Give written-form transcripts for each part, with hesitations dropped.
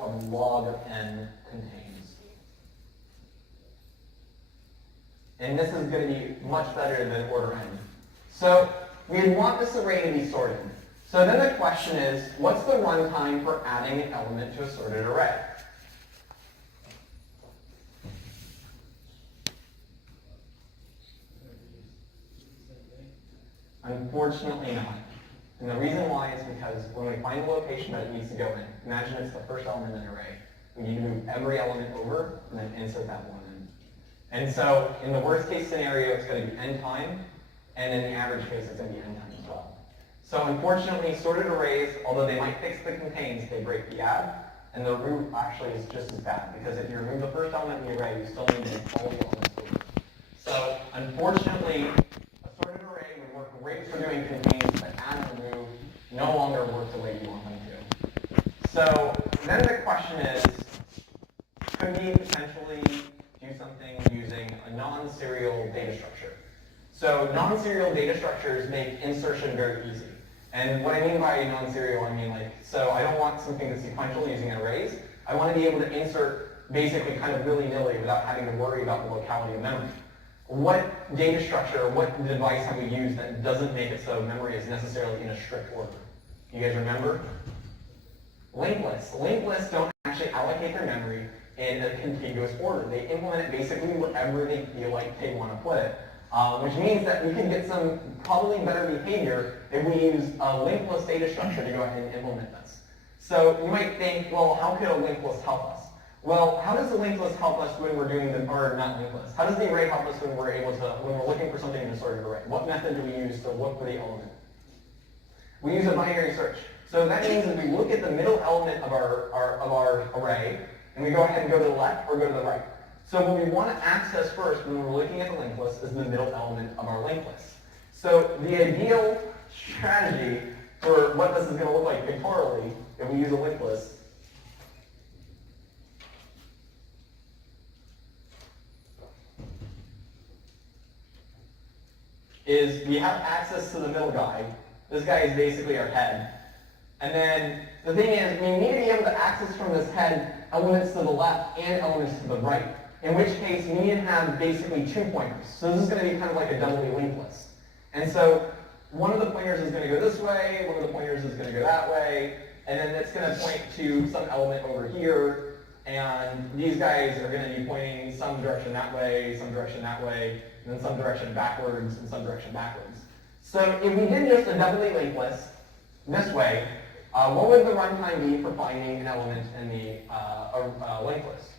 of log of n contains. And this is going to be much better than order n. So we want this array to be sorted. So then the question is, what's the runtime for adding an element to a sorted array? Unfortunately not. And the reason why is because when we find the location that it needs to go in, imagine it's the first element in an array. We need to move every element over and then insert that one in. And so in the worst case scenario, it's going to be n time, and in the average case, it's going to be n time as well. So unfortunately, sorted arrays, although they might fix the contains, they break the add, and the root actually is just as bad, because if you remove the first element in the array, you still need to move all the elements over. So unfortunately, a sorted array would work great for doing contains, but add and remove no longer work the way you want them to. So then the question is, could we potentially do something using a non-serial data structure? So non-serial data structures make insertion very easy. And what I mean by non-serial, I mean so I don't want something that's sequential using arrays. I want to be able to insert basically kind of willy-nilly without having to worry about the locality of memory. What data structure, what device have we used that doesn't make it so memory is necessarily in a strict order? You guys remember? Linked lists. Linked lists don't actually allocate their memory in a contiguous order. They implement it basically wherever they feel like they want to put it. Which means that we can get some probably better behavior if we use a linked list data structure to go ahead and implement this. So you might think, well, how could a linked list help us? Well, how does the linked list help us when we're doing or not linked list? How does the array help us when we're looking for something in a sorted array? What method do we use to look for the element? We use a binary search. So that means that we look at the middle element of our array, and we go ahead and go to the left or go to the right. So what we want to access first when we're looking at the linked list is the middle element of our linked list. So the ideal strategy for what this is going to look like pictorially, if we use a linked list, is we have access to the middle guy. This guy is basically our head. And then the thing is, we need to be able to access from this head elements to the left and elements to the right. In which case, we need to have basically 2 pointers. So this is going to be kind of like a doubly linked list. And so one of the pointers is going to go this way, one of the pointers is going to go that way, and then it's going to point to some element over here, and these guys are going to be pointing some direction that way, and then some direction backwards, and some direction backwards. So if we did just a doubly linked list this way, what would the runtime be for finding an element in the linked list?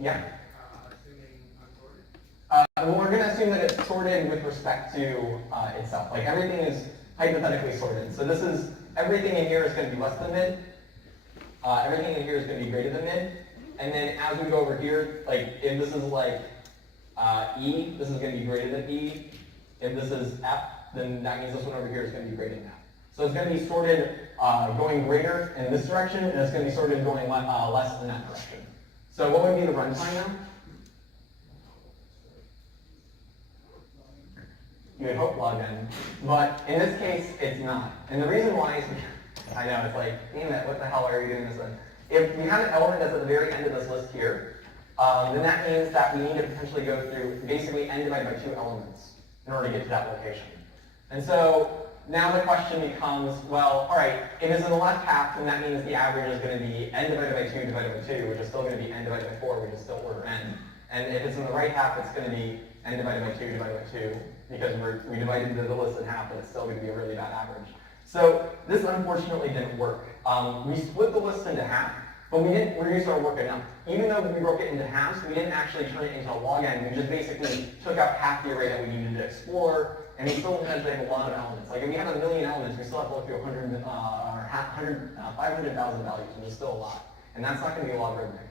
Yeah? Assuming unsorted? We're going to assume that it's sorted with respect to itself. Like everything is hypothetically sorted. So this is, everything in here is going to be less than mid. Everything in here is going to be greater than mid. And then as we go over here, like if this is like E, this is going to be greater than E. If this is F, then that means this one over here is going to be greater than F. So it's going to be sorted going greater in this direction, and it's going to be sorted going less in that direction. So what would be the runtime now? You would hope log n, but in this case, it's not. And the reason why is, I know, it's like, damn it, what the hell are you doing this in? If we have an element that's at the very end of this list here, then that means that we need to potentially go through basically n divided by 2 elements in order to get to that location. And so now the question becomes, well, all right, if it's in the left half, then that means the average is going to be n divided by 2 divided by 2, which is still going to be n divided by 4, which is still order n. And if it's in the right half, it's going to be n divided by 2 divided by 2, because we divided the list in half, but it's still going to be a really bad average. So this unfortunately didn't work. We split the list into half, but we didn't reduce our work enough. Even though we broke it into halves, we didn't actually turn it into a log n. We just basically took out half the array that we needed to explore, and we still potentially have a lot of elements. Like if we have 1 million elements, we still have to look through 500,000 values, which is still a lot. And that's not going to be logarithmic.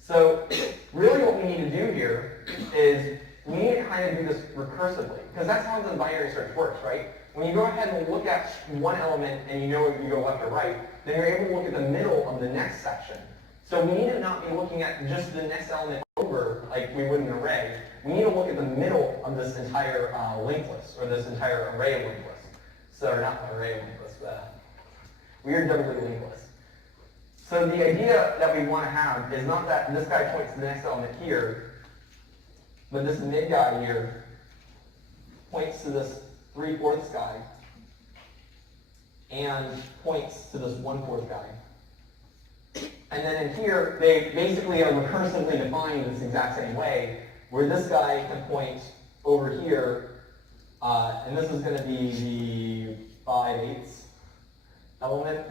So really what we need to do here is we need to kind of do this recursively, because that's how the binary search works, right? When you go ahead and look at one element and you know if you go left or right, then you're able to look at the middle of the next section. So we need to not be looking at just the next element over like we would in an array. We we need to look at the middle of this entire linked list, or this entire array of linked lists. So, or not array of linked lists, weird doubly linked list. So the idea that we want to have is not that this guy points to the next element here, but this mid guy here points to this 3/4 guy and points to this 1/4 guy. And then in here, they basically are recursively defined this exact same way, where this guy can point over here, and this is going to be the 5/8 element,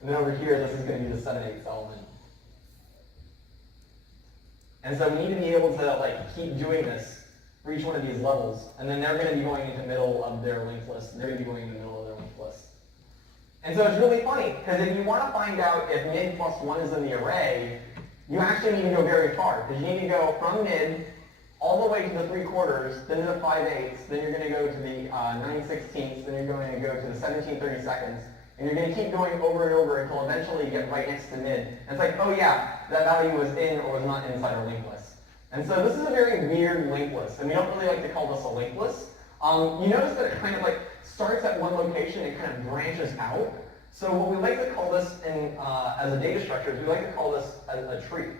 and then over here, this is going to be the 7/8 element. And so we need to be able to like keep doing this for each one of these levels, and then they're going to be going into the middle of their linked list, and they're going to be going into the middle of their linked list. And so it's really funny, because if you want to find out if mid plus 1 is in the array, you actually need to go very far, because you need to go from mid all the way to the 3/4, then to the 5/8, then you're going to go to the 9/16, then you're going to go to the 17/32, and you're going to keep going over and over until eventually you get right next to mid. And it's like, oh yeah, that value was in or was not inside our linked list. And so this is a very weird linked list, and we don't really like to call this a linked list. You notice that it kind of like starts at one location and kind of branches out. So what we like to call this in, as a data structure is we like to call this a tree.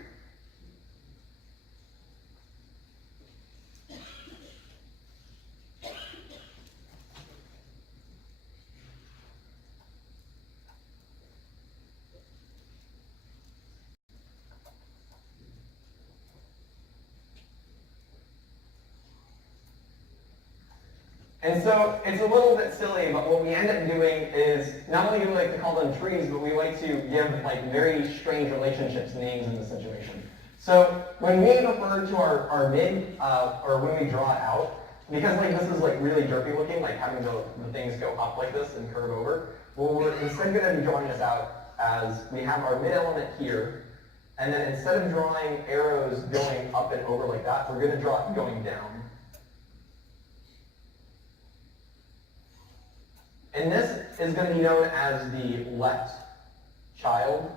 And so it's a little bit silly, but what we end up doing is not only do we like to call them trees, but we like to give like very strange relationships names in this situation. So when we refer to our mid, or when we draw it out, because like this is like really derpy looking, like having the things go up like this and curve over, well, we're instead going to be drawing this out as we have our mid element here, and then instead of drawing arrows going up and over like that, we're going to draw it going down. And this is going to be known as the left child,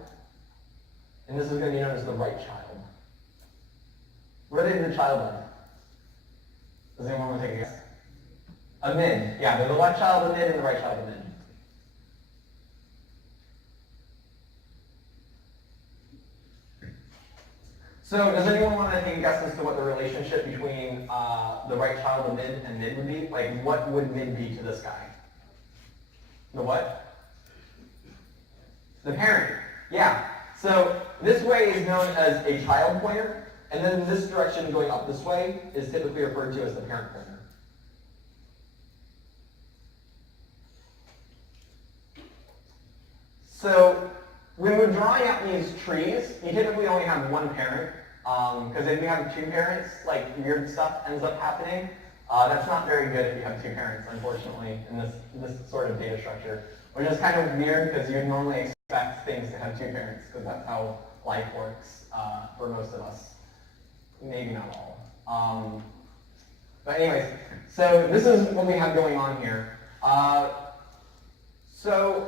and this is going to be known as the right child. Where did the child end? Does anyone want to take a guess? A mid. Yeah, there's the left child, a mid, and the right child, a mid. So does anyone want to take a guess as to what the relationship between the right child, the mid, and mid would be? Like, what would mid be to this guy? The what? The parent. Yeah. So this way is known as a child pointer, and then this direction going up this way is typically referred to as the parent pointer. So when we're drawing out these trees, you typically only have one parent, because if you have two parents, like weird stuff ends up happening. That's not very good if you have two parents, unfortunately, in this sort of data structure, which is kind of weird because you'd normally expect things to have two parents, because that's how life works for most of us. Maybe not all. But anyways, so this is what we have going on here. So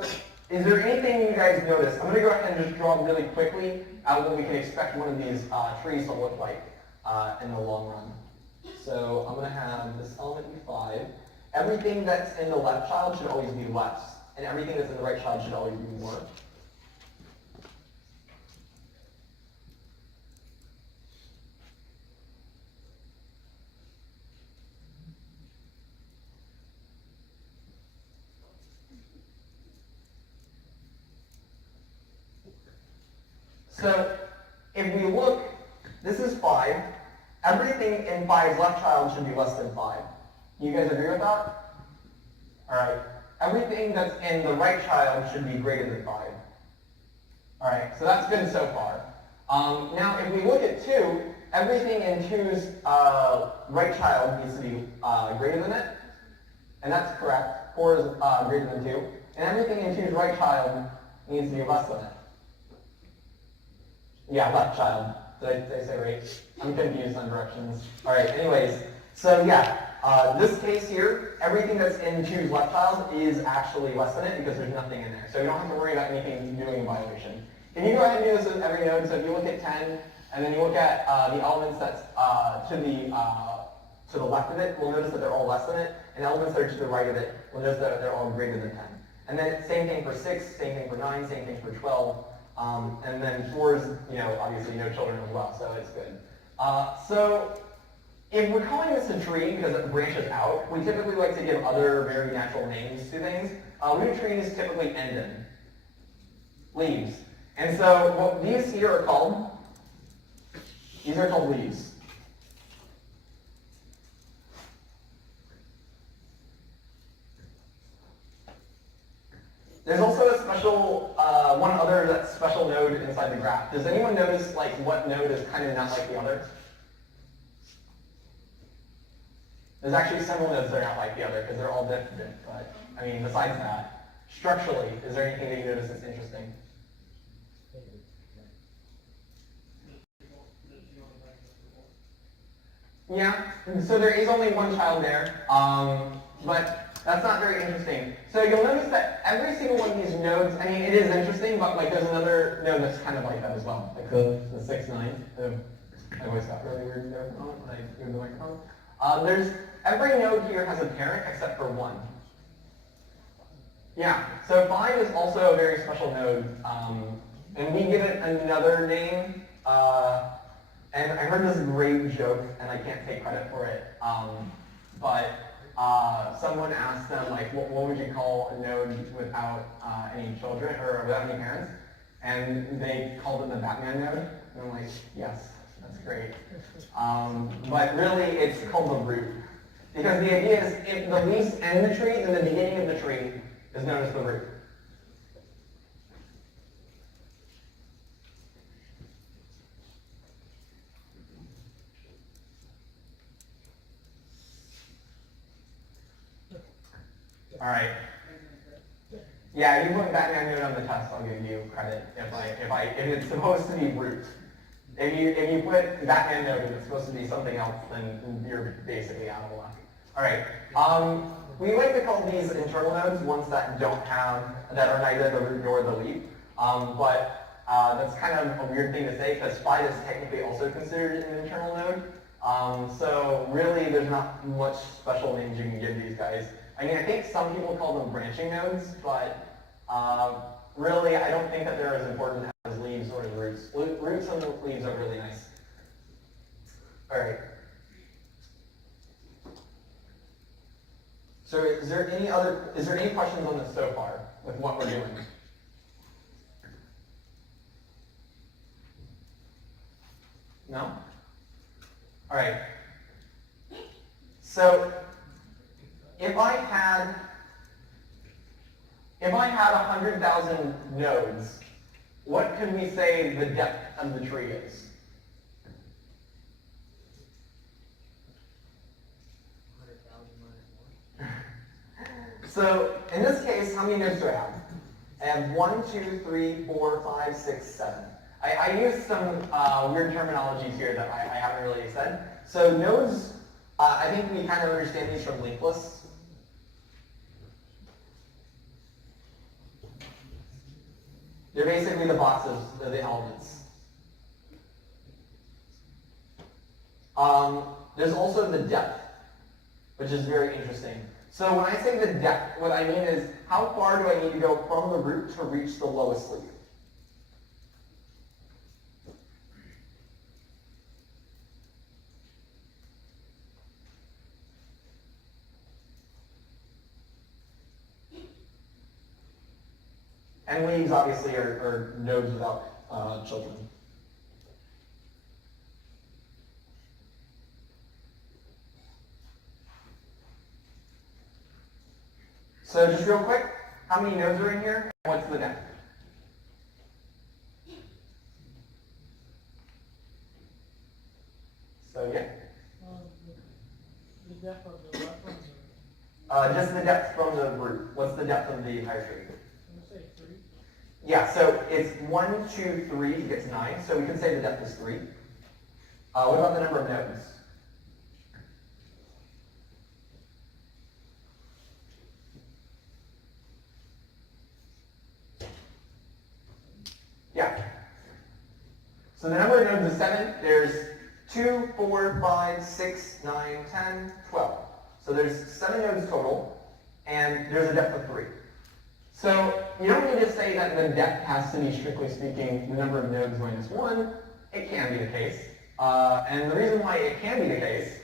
is there anything you guys notice? I'm going to go ahead and just draw really quickly what we can expect one of these trees to look like in the long run. So I'm going to have this element be 5. Everything that's in the left child should always be less, and everything that's in the right child should always be more. So if we look, this is 5. Everything in 5's left child should be less than 5. You guys agree with that? All right. Everything that's in the right child should be greater than 5. All right, so that's good so far. Now, if we look at 2, everything in 2's right child needs to be greater than it, and that's correct. 4 is greater than 2. And everything in 2's right child needs to be less than it. Yeah, left child. Did I say right? I'm confused on directions. All right, anyways, so yeah, this case here, everything that's in 2's left child is actually less than it because there's nothing in there. So you don't have to worry about anything doing a violation. If you go ahead and do this with every node, so if you look at 10, and then you look at the elements that's to the to the left of it, we'll notice that they're all less than it, and elements that are to the right of it, we'll notice that they're all greater than 10. And then same thing for 6, same thing for 9, same thing for 12, and then 4 is, obviously no children as well, so it's good. So if we're calling this a tree because it branches out, we typically like to give other very natural names to things. Root trees typically end in leaves. And so what these here are called, these are called leaves. There's also a special, one other that's special node inside the graph. Does anyone notice what node is kind of not like the other? There's actually several nodes that are not like the other because they're all different, but besides that, structurally, is there anything that you notice that's interesting? Yeah, so there is only one child there, but that's not very interesting. So you'll notice that every single one of these nodes, it is interesting, but there's another node that's kind of like that as well, like the 6, 9. My voice got really weird there for a moment when I moved the microphone. Every node here has a parent except for 1. Yeah, so 5 is also a very special node, and we give it another name, and I heard this great joke, and I can't take credit for it, but someone asked them, what would you call a node without any children, or without any parents? And they called it the Batman node, and I'm like, yes, that's great. But really, it's called the root. Because the idea is, if the leaves end the tree, then the beginning of the tree is known as the root. All right. Yeah, you put Batman node on the test, I'll give you credit if it's supposed to be root. If you put Batman node and it's supposed to be something else, then you're basically out of luck. All right. We like to call these internal nodes ones that that are neither the root nor the leaf. But that's kind of a weird thing to say because 5 is technically also considered an internal node. So really, there's not much special names you can give these guys. I think some people call them branching nodes, but really, I don't think that they're as important as leaves or as roots. Roots and leaves are really nice. All right. So is there any questions on this so far with what we're doing? No? All right. So if I had 100,000 nodes, what could we say the depth of the tree is? So in this case, how many nodes do I have? I have 1, 2, 3, 4, 5, 6, 7. I use some weird terminologies here that I haven't really said. So nodes, I think we kind of understand these from linked lists. They're basically the boxes of the elements. There's also the depth, which is very interesting. So when I say the depth, what I mean is how far do I need to go from the root to reach the lowest leaf? And leaves obviously are nodes without children. So just real quick, how many nodes are in here? And what's the depth? So yeah. The depth of the left one? Just the depth from the root. What's the depth of the entire tree? I'm going to say 3. Yeah, so it's 1, 2, 3 to get to 9, so we can say the depth is 3. What about the number of nodes? Yeah. So the number of nodes is 7. There's 2, 4, 5, 6, 9, 10, 12. So there's 7 nodes total, and there's a depth of 3. So you don't need to say that the depth has to be, strictly speaking, the number of nodes minus 1. It can be the case. And the reason why it can be the case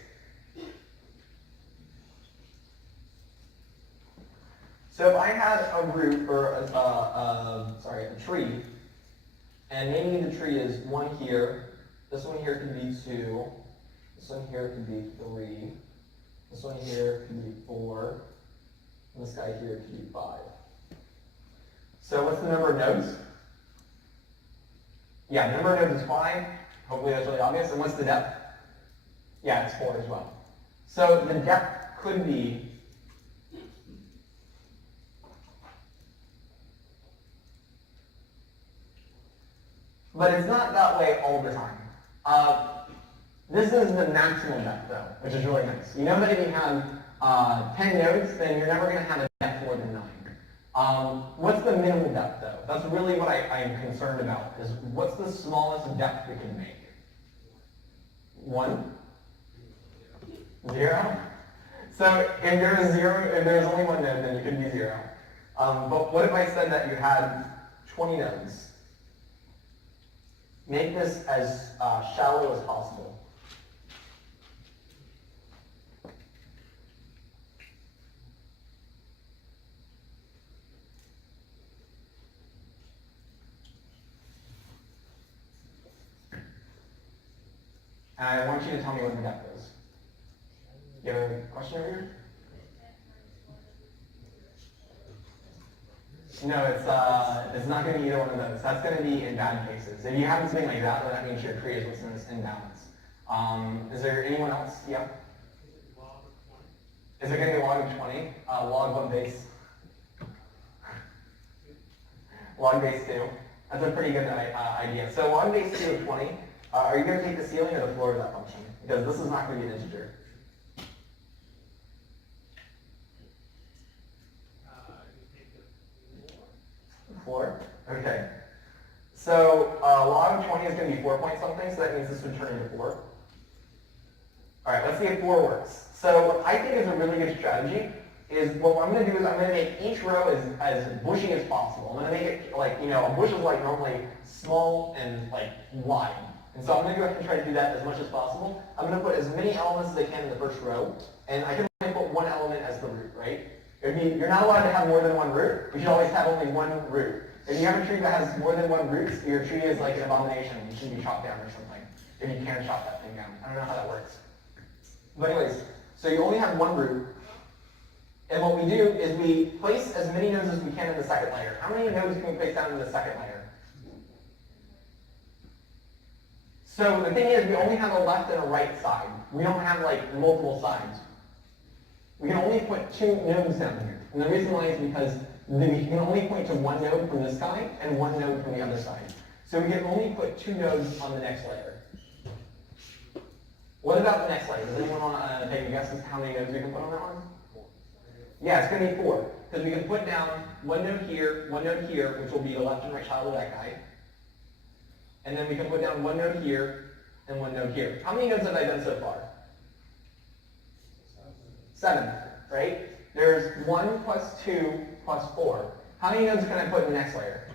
so if I had a root, or a tree, and maybe the tree is 1 here, this one here could be 2, this one here could be 3, this one here could be 4, and this guy here could be 5. So what's the number of nodes? Yeah, the number of nodes is 5. Hopefully that's really obvious. And what's the depth? Yeah, it's 4 as well. So the depth could be but it's not that way all the time. This is the maximum depth though, which is really nice. You know that if you have 10 nodes, then you're never going to have a depth more than 9. What's the minimal depth though? That's really what I am concerned about, is what's the smallest depth we can make? 1? 0? So if there's only 1 node, then you could be 0. But what if I said that you had 20 nodes? Make this as shallow as possible. And I want you to tell me what the depth is. You have a question over here? No, it's not going to be either one of those. That's going to be in bad cases. If you have something like that, then that means your tree is what's known as imbalance. Is there anyone else? Yeah? Is it going to be log of 20? Log what base? Log base 2. That's a pretty good idea. So log base 2 of 20, are you going to take the ceiling or the floor of that function? Because this is not going to be an integer. Floor? Okay. So log of 20 is going to be 4 point something, so that means this would turn into 4. All right, let's see if 4 works. So what I think is a really good strategy is what I'm going to do is I'm going to make each row as bushy as possible. I'm going to make it like, a bush is like normally small and like wide. And so I'm going to go ahead and try to do that as much as possible. I'm going to put as many elements as I can in the first row, and I can only put 1 element as the root, right? You're not allowed to have more than 1 root. You should always have only 1 root. If you have a tree that has more than 1 root, your tree is like an abomination. You should be chopped down or something. If you can chop that thing down. I don't know how that works. But anyways, so you only have 1 root. And what we do is we place as many nodes as we can in the second layer. How many nodes can we place down in the second layer? So the thing is, we only have a left and a right side. We don't have like multiple sides. We can only put 2 nodes down here. And the reason why is because we can only point to 1 node from this guy and 1 node from the other side. So we can only put 2 nodes on the next layer. What about the next layer? Does anyone want to take a guess as to how many nodes we can put on that one? Yeah, it's going to be 4. Because we can put down 1 node here, 1 node here, which will be the left and right child of that guy. And then we can put down 1 node here and 1 node here. How many nodes have I done so far? 7, right? There's 1 plus 2 plus 4. How many nodes can I put in the next layer?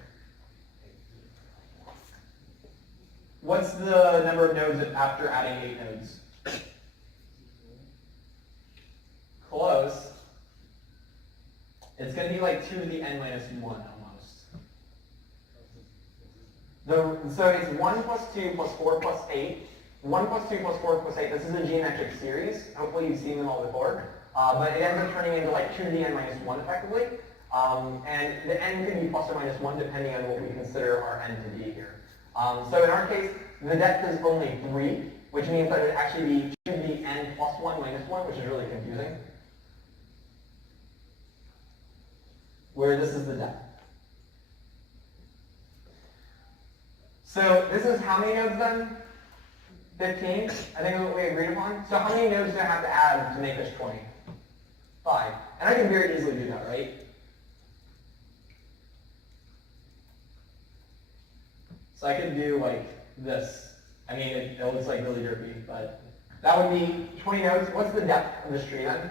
What's the number of nodes after adding 8 nodes? Close. It's going to be like 2 to the n minus 1 almost. So it's 1 plus 2 plus 4 plus 8. 1 plus 2 plus 4 plus 8. This is a geometric series. Hopefully you've seen them all before. But it ends up turning into like 2 to the n minus 1 effectively. And the n could be plus or minus 1 depending on what we consider our n to be here. So in our case, the depth is only 3, which means that it would actually be 2 to the n plus 1 minus 1, which is really confusing. Where this is the depth. So this is how many nodes then? 15, I think is what we agreed upon. So how many nodes do I have to add to make this 20? 5. And I can very easily do that, right? So I could do like this. I mean, it looks like really derpy, but that would be 20 nodes. What's the depth of this tree then?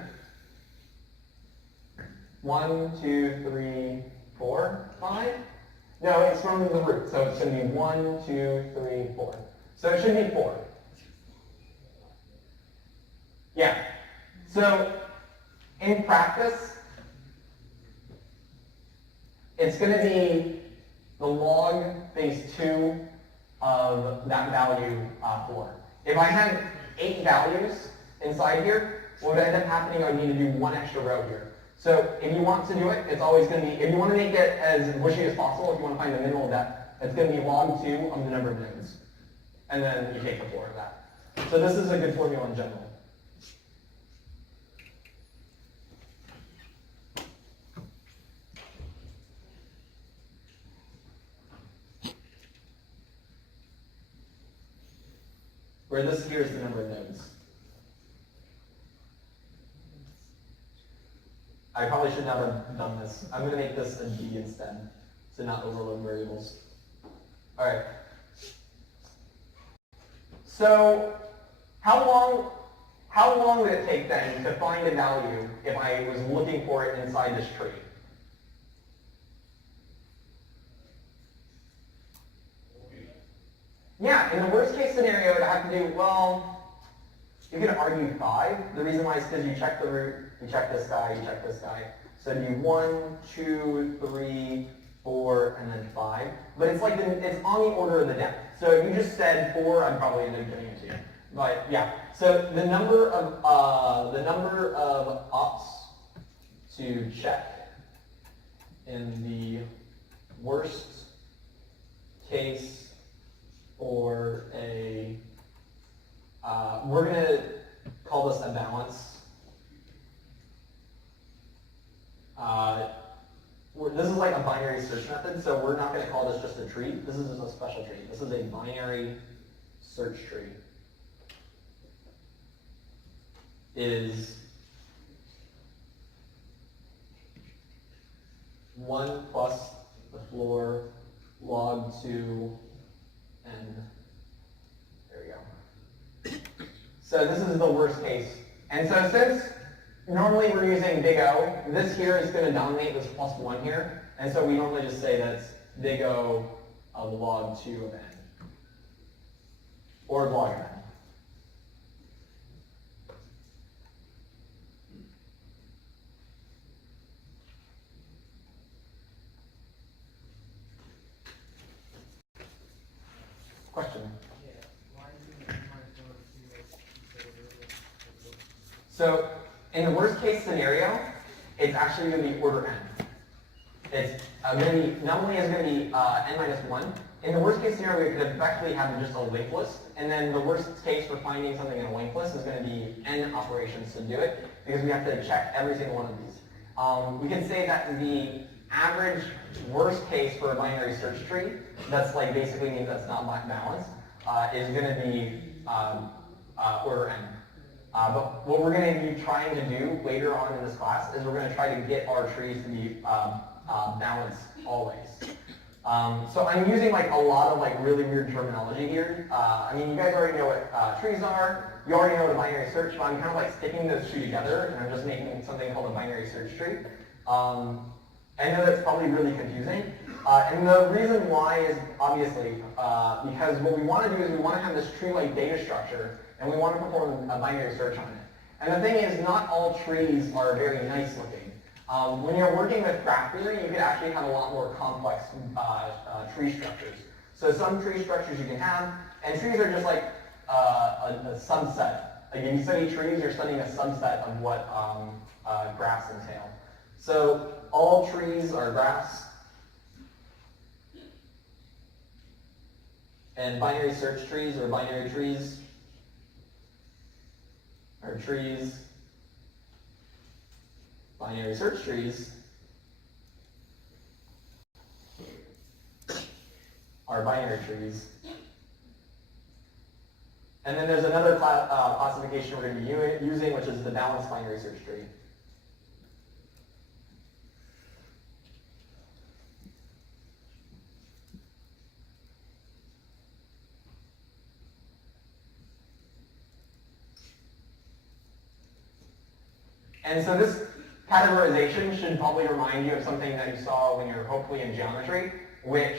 1, 2, 3, 4, 5? No, it's from the root, so it's going to be 1, 2, 3, 4. So it should be 4. Yeah. So in practice, it's going to be the log base 2 of that value 4. If I had 8 values inside here, what would end up happening, I would need to do 1 extra row here. So if you want to do it, it's always going to be, if you want to make it as bushy as possible, if you want to find the minimal depth, it's going to be log 2 of the number of nodes. And then you take the 4 of that. So this is a good formula in general. Where this here is the number of nodes. I probably should not have done this. I'm going to make this a D instead, to not overload variables. All right. So how long would it take then to find a value if I was looking for it inside this tree? Yeah, in the worst case scenario, I'd have to do, well, you could argue 5. The reason why is because you check the root, you check this guy, you check this guy. So it'd be 1, 2, 3, 4, and then 5. But it's like, it's on the order of the depth. So if you just said 4, I'd probably end up giving it to you. But yeah, so the number of ops to check in the worst case for a, we're going to call this a balance. This is like a binary search method, so we're not going to call this just a tree. This is a special tree. This is a binary search tree. Is 1 plus the floor log 2 and there we go. So this is the worst case. And so since normally we're using big O, this here is going to dominate this plus 1 here. And so we normally just say that's big O of log 2 of n. Or log n. Question? So in the worst case scenario, it's actually going to be order n. It's going to be, not only is it going to be n minus 1, in the worst case scenario, we could effectively have just a linked list, and then the worst case for finding something in a linked list is going to be n operations to do it, because we have to check every single one of these. We can say that the average worst case for a binary search tree, that's like basically means that's not balanced, is going to be order n. But what we're going to be trying to do later on in this class is we're going to try to get our trees to be balanced always. So I'm using like a lot of like really weird terminology here. I mean, you guys already know what trees are. You already know what a binary search, but I'm kind of like sticking those two together, and I'm just making something called a binary search tree. I know that's probably really confusing. And the reason why is obviously because what we want to do is we want to have this tree-like data structure, and we want to perform a binary search on it. And the thing is, not all trees are very nice looking. When you're working with graph theory, you can actually have a lot more complex tree structures. So some tree structures you can have, and trees are just like a subset. Like if you study trees, you're studying a subset of what graphs entail. So all trees are graphs, and binary search trees or binary trees are trees. Binary search trees are binary trees. And then there's another classification we're going to be using, which is the balanced binary search tree. And so this categorization should probably remind you of something that you saw when you were hopefully in geometry, which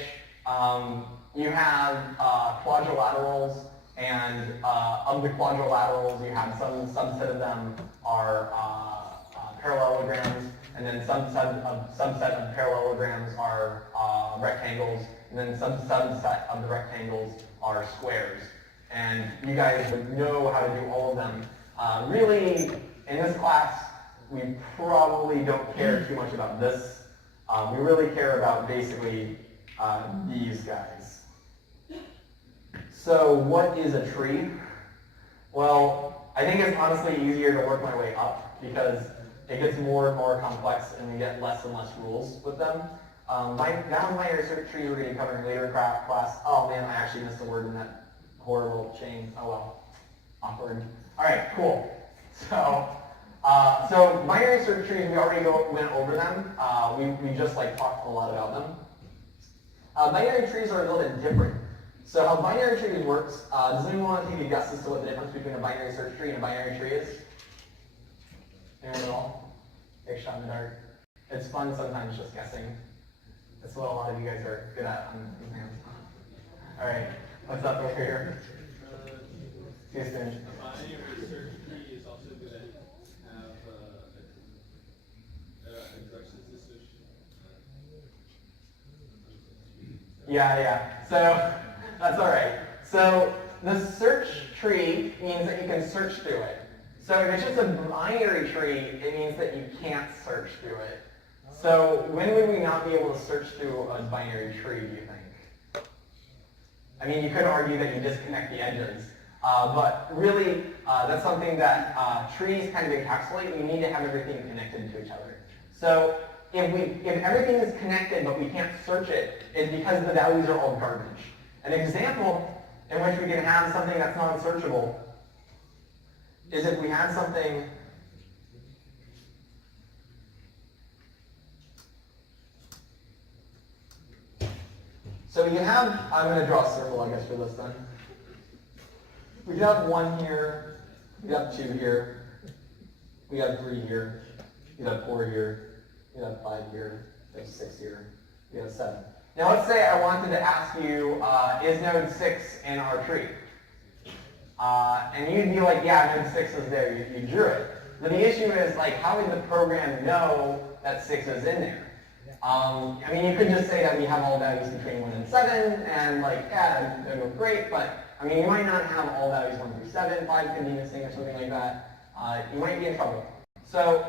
you have quadrilaterals, and of the quadrilaterals, you have some subset of them are parallelograms, and then subset of parallelograms are rectangles, and then subset of the rectangles are squares. And you guys would know how to do all of them. Really, in this class, we probably don't care too much about this. We really care about basically these guys. So what is a tree? Well, I think it's honestly easier to work my way up because it gets more and more complex and we get less and less rules with them. Binary search trees we're going to be covering later in class. Oh man, I actually missed a word in that horrible chain. Oh well, awkward. All right, cool. So binary search trees, we already went over them. We just talked a lot about them. Binary trees are a little bit different. So how binary trees works, does anyone want to take a guess as to what the difference between a binary search tree and a binary tree is? Anyone at all? Big shot in the dark. It's fun sometimes just guessing. That's what a lot of you guys are good at on exams. All right, what's up over here? See you soon. A binary search tree is also going to have addresses associated. Yeah. So that's all right. So the search tree means that you can search through it. So if it's just a binary tree, it means that you can't search through it. So when would we not be able to search through a binary tree, do you think? I mean, you could argue that you disconnect the edges, but really that's something that trees kind of encapsulate. You need to have everything connected to each other. So if everything is connected but we can't search it, it's because the values are all garbage. An example in which we can have something that's non-searchable is if we had something so we can have, I'm going to draw a circle I guess for this then. We could have 1 here, we could have 2 here, we have 3 here, we could have 4 here, we could have 5 here, we have 6 here, we have 7. Now let's say I wanted to ask you, is node 6 in our tree? And you'd be like, yeah, node 6 is there, you drew it. But the issue is, how would the program know that 6 is in there? I mean, you could just say that we have all values between 1 and 7, and yeah, that would go great, but I mean, you might not have all values 1 through 7, 5 could be missing or something like that. You might be in trouble. So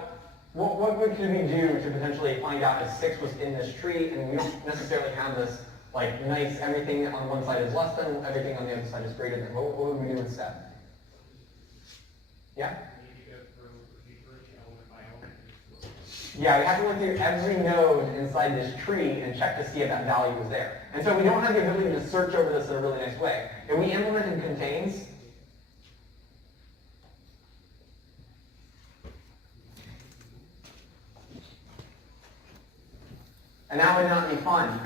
what could we do to potentially find out if 6 was in this tree, and we don't necessarily have this nice, everything on one side is less than, everything on the other side is greater than. What would we do instead? Yeah? Yeah, we have to look through every node inside this tree and check to see if that value is there. And so we don't have the ability to search over this in a really nice way. If we implemented contains, and that would not be fun.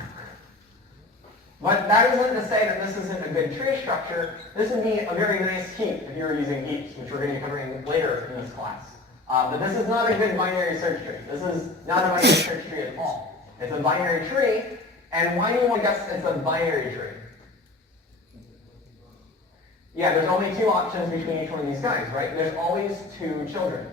But that isn't to say that this isn't a good tree structure. This would be a very nice heap if you were using heaps, which we're going to be covering later in this class. But this is not a good binary search tree. This is not a binary search tree at all. It's a binary tree, and why do you want to guess it's a binary tree? Yeah, there's only 2 options between each one of these guys, right? There's always 2 children.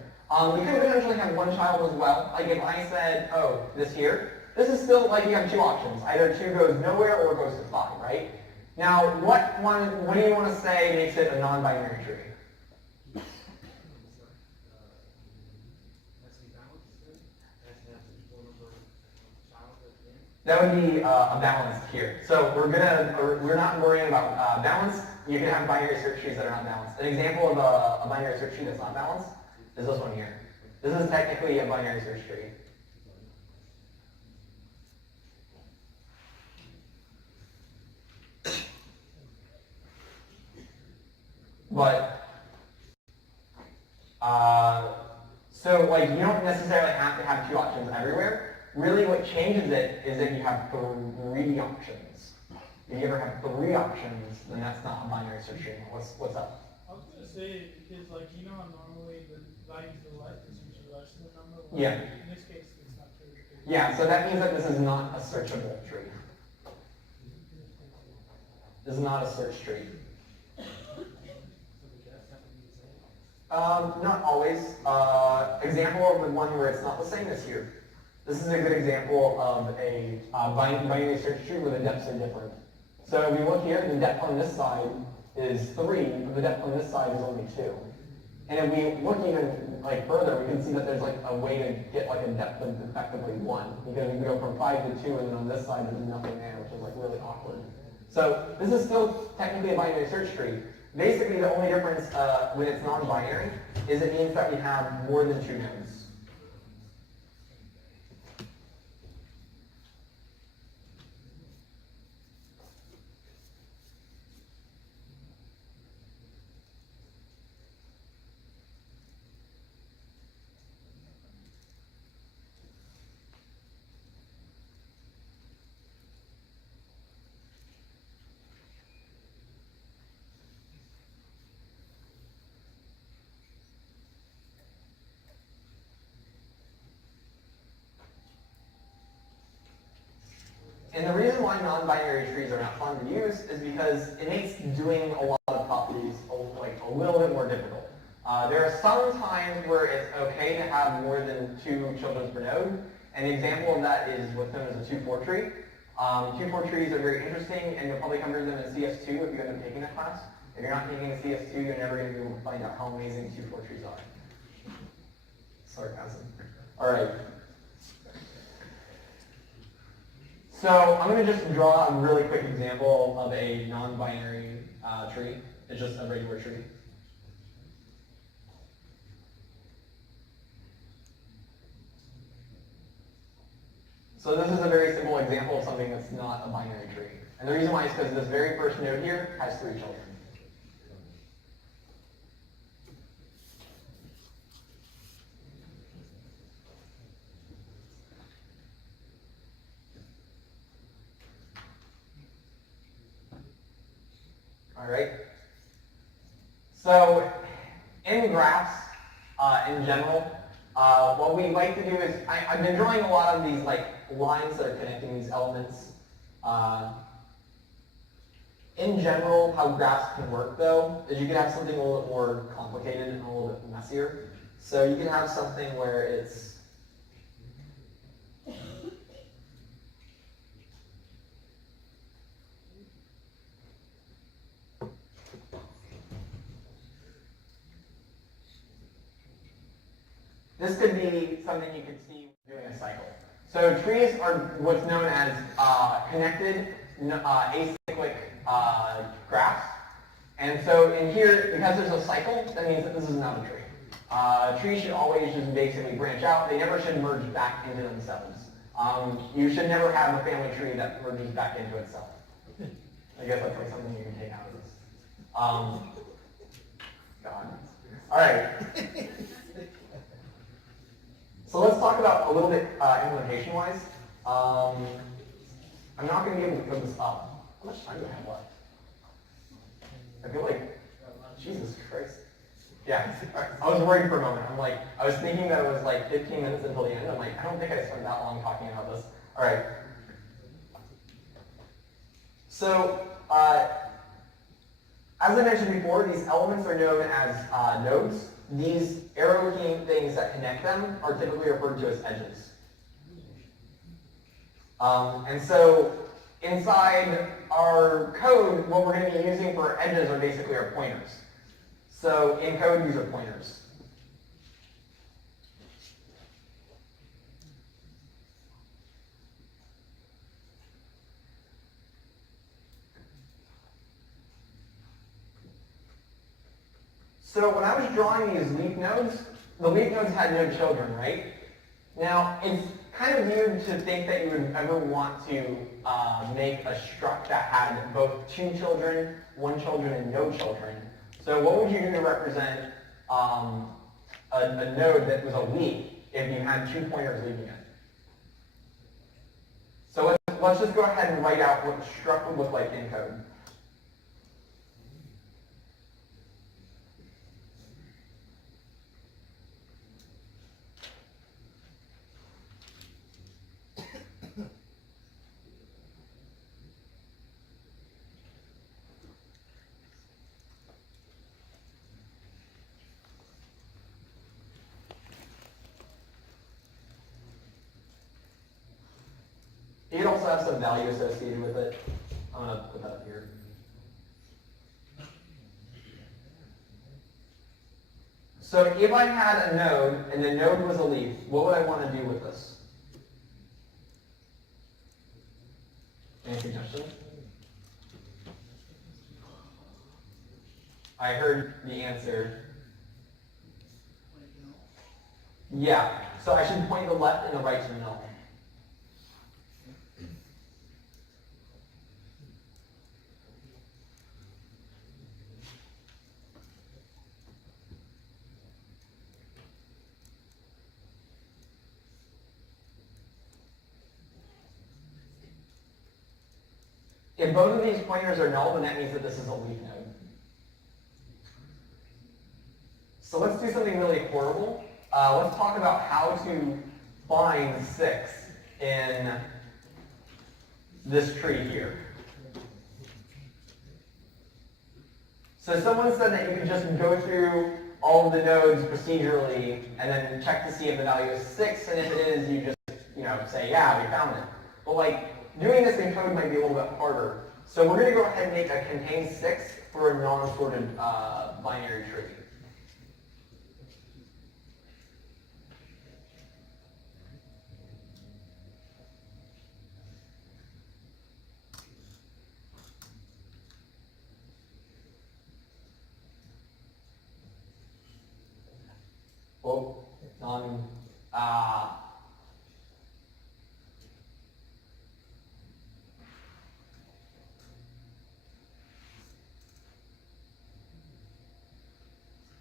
We could potentially have 1 child as well. Like if I said, oh, this here, this is still you have 2 options. Either 2 goes nowhere or goes to 5, right? Now, what do you want to say makes it a non-binary tree? That would be a balance here. So we're not worrying about balance. You can have binary search trees that are not balanced. An example of a binary search tree that's not balanced is this one here. This is technically a binary search tree. But so you don't necessarily have to have 2 options everywhere. Really what changes it is if you have 3 options. If you ever have 3 options, then that's not a binary search tree. What's up? I was going to say, because how normally the values are less than each other, less than the number. Yeah. In this case, it's not true. Yeah, so that means that this is not a searchable tree. This is not a search tree. Not always. Example of the one where it's not the same is here. This is a good example of a binary search tree where the depths are different. So if we look here, the depth on this side is 3, but the depth on this side is only 2. And if we look even like further, we can see that there's like a way to get like a depth of effectively 1, because we go from 5 to 2, and then on this side there's nothing there, which is like really awkward. So this is still technically a binary search tree. Basically, the only difference when it's non-binary is it means that we have more than 2 nodes. And the reason why non-binary trees are not fun to use is because it makes doing a lot of properties a little bit more difficult. There are some times where it's okay to have more than 2 children per node. An example of that is what's known as a 2-4 tree. 2-4 trees are very interesting, and you'll probably cover them in CS2 if you end up taking that class. If you're not taking a CS2, you're never going to be able to find out how amazing 2-4 trees are. Sarcasm. All right. So I'm going to just draw a really quick example of a non-binary tree. It's just a regular tree. So this is a very simple example of something that's not a binary tree. And the reason why is because this very first node here has 3 children. All right. So in graphs, in general, what we like to do is, I've been drawing a lot of these like lines that are connecting these elements. In general, how graphs can work though, is you can have something a little bit more complicated and a little bit messier. So you can have something where it's this could be something you could see doing a cycle. So trees are what's known as connected acyclic graphs. And so in here, because there's a cycle, that means that this is not a tree. Trees should always just basically branch out. They never should merge back into themselves. You should never have a family tree that merges back into itself. I guess that's like something you can take out of this. God. All right. So let's talk about a little bit implementation-wise. I'm not going to be able to fill this up. How much time do I have left? I feel like, Jesus Christ. Yeah, I was worried for a moment. I was thinking that it was like 15 minutes until the end. I'm like, I don't think I spent that long talking about this. All right. So, as I mentioned before, these elements are known as nodes. These arrow-looking things that connect them are typically referred to as edges. And so inside our code, what we're going to be using for our edges are basically our pointers. So in code, these are pointers. So when I was drawing these leaf nodes, the leaf nodes had no children, right? Now, it's kind of weird to think that you would ever want to make a struct that had both 2 children, 1 children, and no children. So what would you do to represent a node that was a leaf if you had 2 pointers leaving it? So let's just go ahead and write out what the struct would look like in code. It also has some value associated with it. I'm going to put that up here. So if I had a node, and the node was a leaf, what would I want to do with this? Any suggestions? I heard the answer. Yeah, so I should point the left and the right to null. If both of these pointers are null, then that means that this is a leaf node. So let's do something really horrible. Let's talk about how to find 6 in this tree here. So someone said that you could just go through all of the nodes procedurally and then check to see if the value is 6, and if it is, you just say, yeah, we found it. But doing this in code might be a little bit harder. So we're going to go ahead and make a contain 6 for a non-sorted binary tree. Well,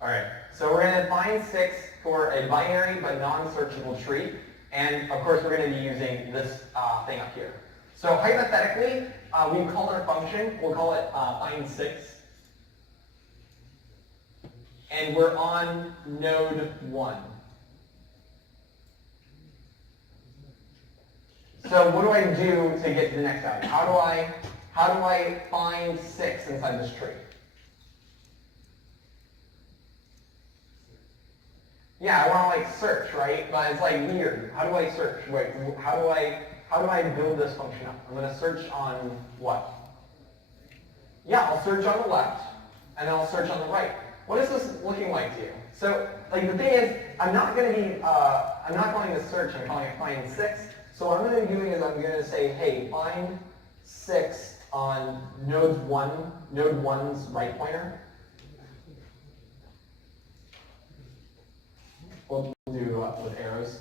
Alright, so we're going to find 6 for a binary but non-searchable tree, and of course we're going to be using this thing up here. So hypothetically, we call our function, we'll call it find 6, and we're on node 1. So what do I do to get to the next value? How do I find 6 inside this tree? Yeah, I want to search, right? But it's weird. How do I search? Wait, how do I build this function up? I'm going to search on what? Yeah, I'll search on the left, and then I'll search on the right. What is this looking like to you? So, the thing is, I'm not calling this search, I'm calling it find 6. So what I'm going to be doing is I'm going to say, hey, find 6 on node 1's right pointer. We'll do with arrows.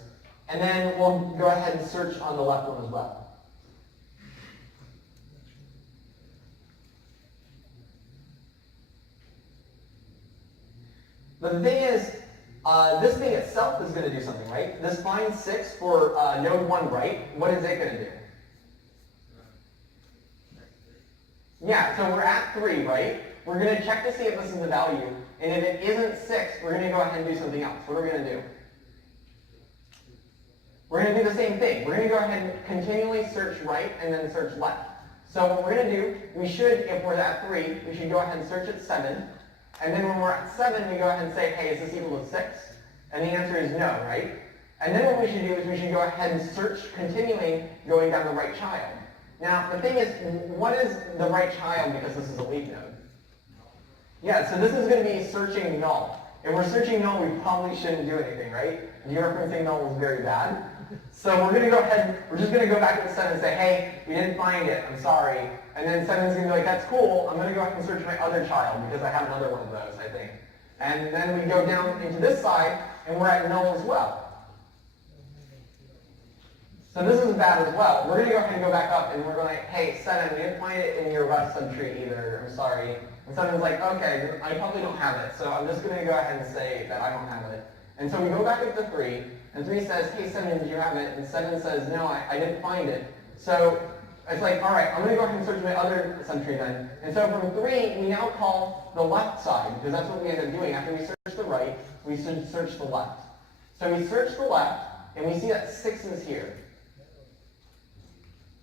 And then we'll go ahead and search on the left one as well. But the thing is, this thing itself is going to do something, right? This find 6 for node 1 right, what is it going to do? Yeah, so we're at 3, right? We're going to check to see if this is the value. And if it isn't 6, we're going to go ahead and do something else. What are we going to do? We're going to do the same thing. We're going to go ahead and continually search right and then search left. So what we're going to do, if we're at 3, we should go ahead and search at 7. And then when we're at 7, we go ahead and say, hey, is this equal to 6? And the answer is no, right? And then what we should do is we should go ahead and search continuing going down the right child. Now, the thing is, what is the right child because this is a leaf node? Yeah, so this is going to be searching null. If we're searching null, we probably shouldn't do anything, right? Dereferencing null is very bad. So we're going to go ahead, we're just going to go back to 7 and say, hey, we didn't find it, I'm sorry. And then 7's going to be like, that's cool, I'm going to go ahead and search my other child because I have another one of those, I think. And then we go down into this side, and we're at null as well. So this is bad as well. We're going to go ahead and go back up, and we're going to, hey, 7, we didn't find it in your rest subtree either, I'm sorry. And 7's like, okay, I probably don't have it, so I'm just going to go ahead and say that I don't have it. And so we go back up to 3, and 3 says, hey, 7, did you have it? And 7 says, no, I didn't find it. So it's like, all right, I'm going to go ahead and search my other subtree then. And so from 3, we now call the left side, because that's what we end up doing. After we search the right, we should search the left. So we search the left, and we see that 6 is here.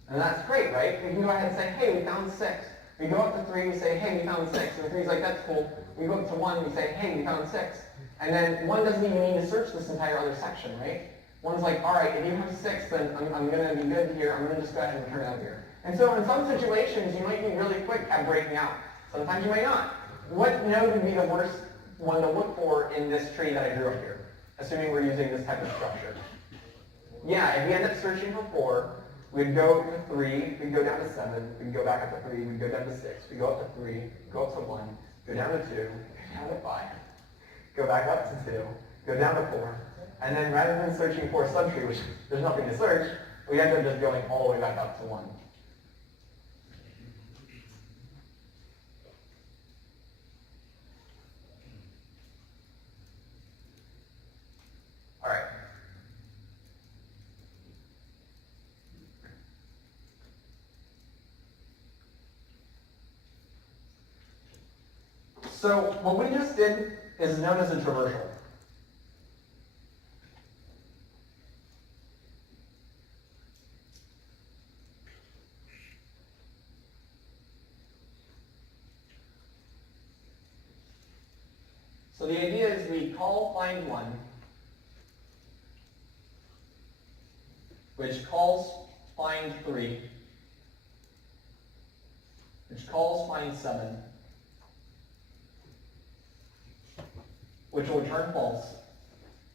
And that's great, right? We can go ahead and say, hey, we found 6. We go up to 3, we say, hey, we found 6. And 3's like, that's cool. We go up to 1, we say, hey, we found 6. And then 1 doesn't even need to search this entire other section, right? One's like, all right, if you have 6, then I'm going to be good here. I'm going to just go ahead and turn it out here. And so in some situations, you might be really quick at breaking out. Sometimes you might not. What node would be the worst one to look for in this tree that I drew up here, assuming we're using this type of structure? Yeah, if we end up searching for 4, we'd go to 3, we'd go down to 7, we'd go back up to 3, we'd go down to 6, we'd go up to 3, go up to 1, go down to 2, go down to 5, go back up to 2, go down to 4, and then rather than searching for a subtree, which there's nothing to search, we end up just going all the way back up to 1. All right. So what we just did is known as a traversal. So the idea is we call find 1, which calls find 3, which calls find 7, which will return false.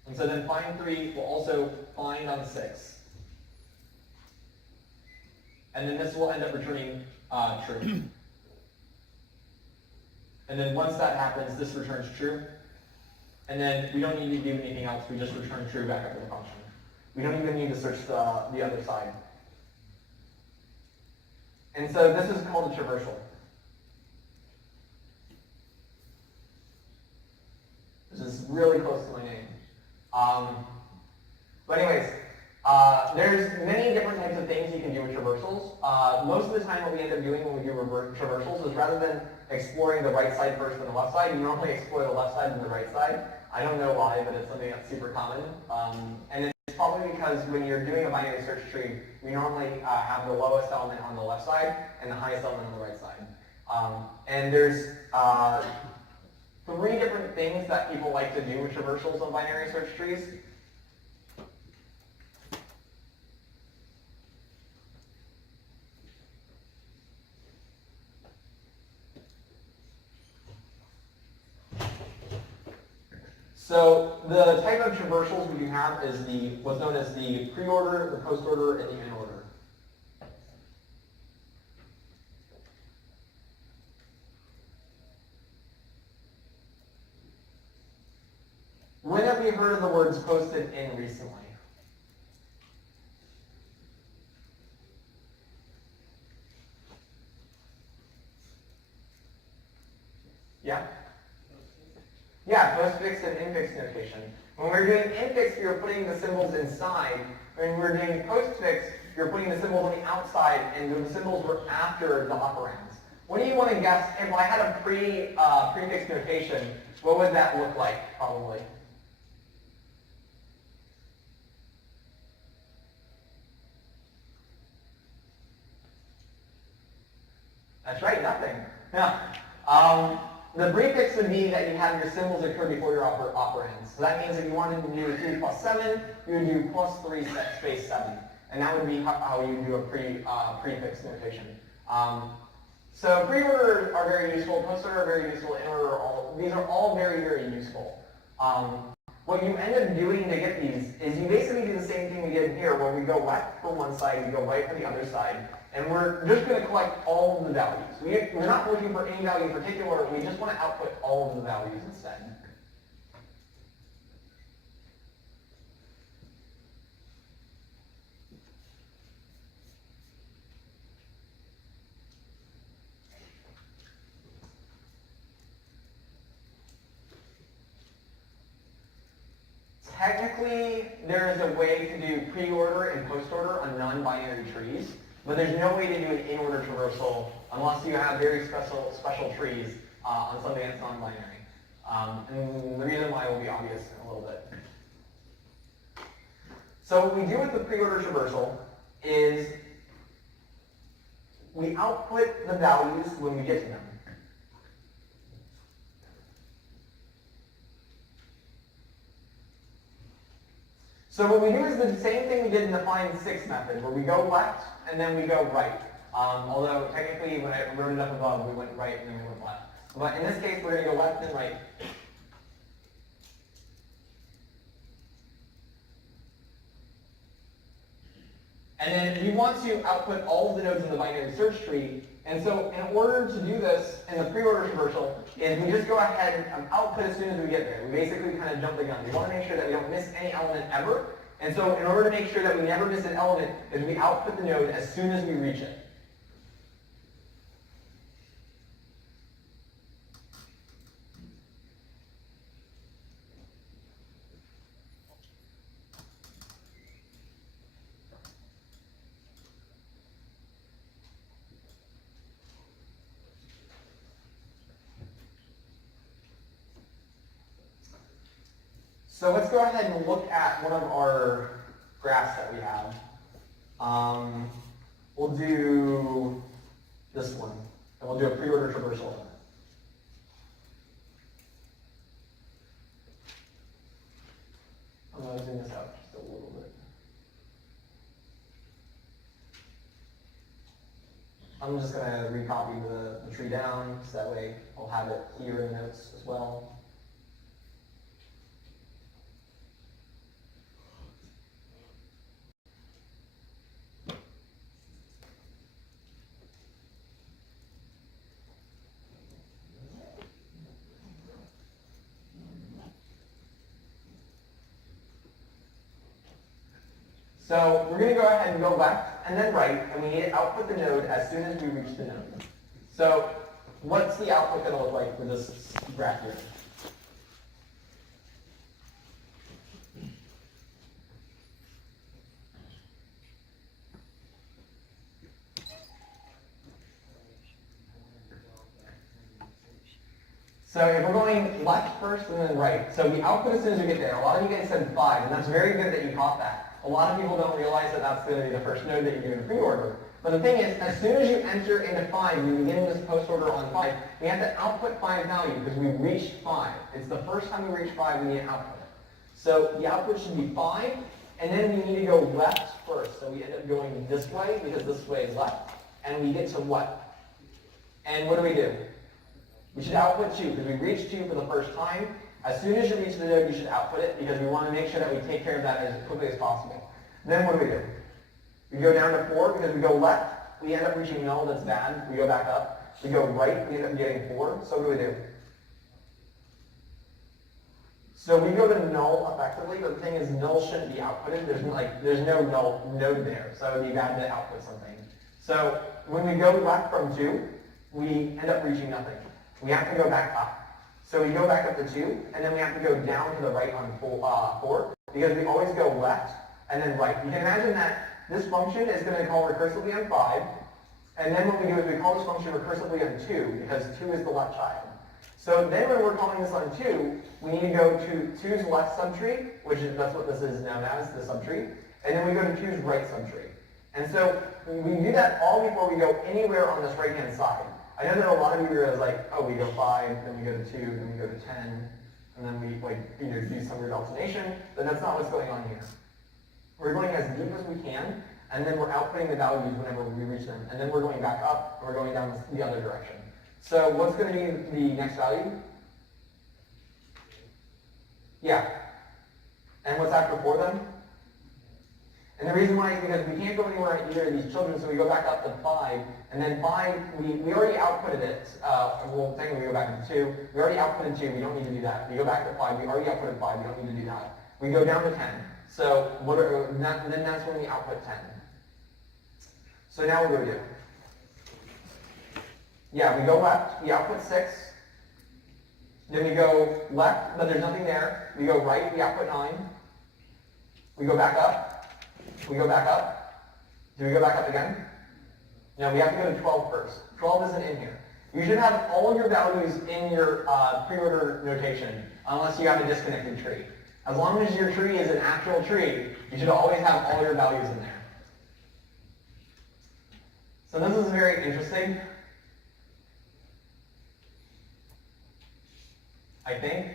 And so then find 3 will also find on 6. And then this will end up returning true. And then once that happens, this returns true. And then we don't need to do anything else. We just return true back up to the function. We don't even need to search the other side. And so this is called a traversal. This is really close to my name. But anyways, there's many different types of things you can do with traversals. Most of the time what we end up doing when we do traversals is rather than exploring the right side first and the left side, you normally explore the left side and the right side. I don't know why, but it's something that's super common. And it's probably because when you're doing a binary search tree, we normally have the lowest element on the left side and the highest element on the right side. And there's 3 different things that people like to do with traversals on binary search trees. So the type of traversals we do have is what's known as the pre-order, the post-order, and the in-order. When have we heard of the words posted in recently? Yeah? Yeah, postfix and infix notation. When we're doing infix, you're putting the symbols inside. When we're doing postfix, you're putting the symbols on the outside, and the symbols were after the operands. What do you want to guess? If I had a prefix notation, what would that look like, probably? That's right, nothing. Yeah. The prefix would be that you have your symbols occur before your operands. So that means if you wanted to do 3 plus 7, you would do plus 3 space 7. And that would be how you do a prefix notation. So pre-order are very useful, post-order are very useful, in-order these are all very, very useful. What you end up doing to get these is you basically do the same thing we did here, where we go left for one side, we go right for the other side, and we're just going to collect all of the values. We're not looking for any value in particular, we just want to output all of the values instead. Technically, there is a way to do pre-order and post-order on non-binary trees, but there's no way to do an in-order traversal unless you have very special trees on something that's non-binary. And the reason why will be obvious in a little bit. So what we do with the pre-order traversal is we output the values when we get to them. So what we do is the same thing we did in the find 6 method, where we go left and then we go right. Although technically when I wrote it up above, we went right and then we went left. But in this case, we're going to go left and right. And then we want to output all of the nodes in the binary search tree. And so in order to do this in the pre-order traversal, is we just go ahead and output as soon as we get there. We basically kind of jump the gun. We want to make sure that we don't miss any element ever. And so in order to make sure that we never miss an element, is we output the node as soon as we reach it. So let's go ahead and look at one of our graphs that we have. We'll do this one, and we'll do a pre-order traversal. I'm going to zoom this out just a little bit. I'm just going to recopy the tree down, so that way I'll have it here in the notes as well. So we're going to go ahead and go left and then right, and we need to output the node as soon as we reach the node. So what's the output going to look like for this graph here? So if we're going left first and then right, so we output as soon as we get there. A lot of you guys said 5, and that's very good that you caught that. A lot of people don't realize that that's going to be the first node that you do in pre-order. But the thing is, as soon as you enter into 5, you begin this post order on 5, we have to output 5 value because we reached 5. It's the first time we reach 5, we need to output it. So the output should be 5, and then we need to go left first. So we end up going this way because this way is left, and we get to what? And what do? We should output 2 because we reached 2 for the first time. As soon as you reach the node, you should output it because we want to make sure that we take care of that as quickly as possible. Then what do? We go down to 4 because we go left, we end up reaching null, that's bad. We go back up. We go right, we end up getting 4. So what do? So we go to null effectively, but the thing is null shouldn't be outputted. There's no null node there, so it would be bad to output something. So when we go left from 2, we end up reaching nothing. We have to go back up. So we go back up to 2, and then we have to go down to the right on 4, because we always go left and then right. You can imagine that this function is going to call recursively on 5, and then what we do is we call this function recursively on 2, because 2 is the left child. So then when we're calling this on 2, we need to go to 2's left subtree, that's what this is known as, the subtree, and then we go to 2's right subtree. And so we do that all before we go anywhere on this right-hand side. I know that a lot of you are like, oh, we go 5, then we go to 2, then we go to 10, and then we do some weird alternation, but that's not what's going on here. We're going as deep as we can, and then we're outputting the values whenever we reach them, and then we're going back up, and we're going down the other direction. So what's going to be the next value? Yeah. And what's after 4 then? And the reason why is because we can't go anywhere on either of these children, so we go back up to 5, and then 5, we already outputted it. Well, technically we go back to 2. We already outputted 2, we don't need to do that. We go back to 5, we already outputted 5, we don't need to do that. We go down to 10. So then that's when we output 10. So now what do? Yeah, we go left, we output 6. Then we go left, but there's nothing there. We go right, we output 9. We go back up. We go back up. Do we go back up again? No, we have to go to 12 first. 12 isn't in here. You should have all your values in your pre-order notation, unless you have a disconnected tree. As long as your tree is an actual tree, you should always have all your values in there. So this is very interesting. I think.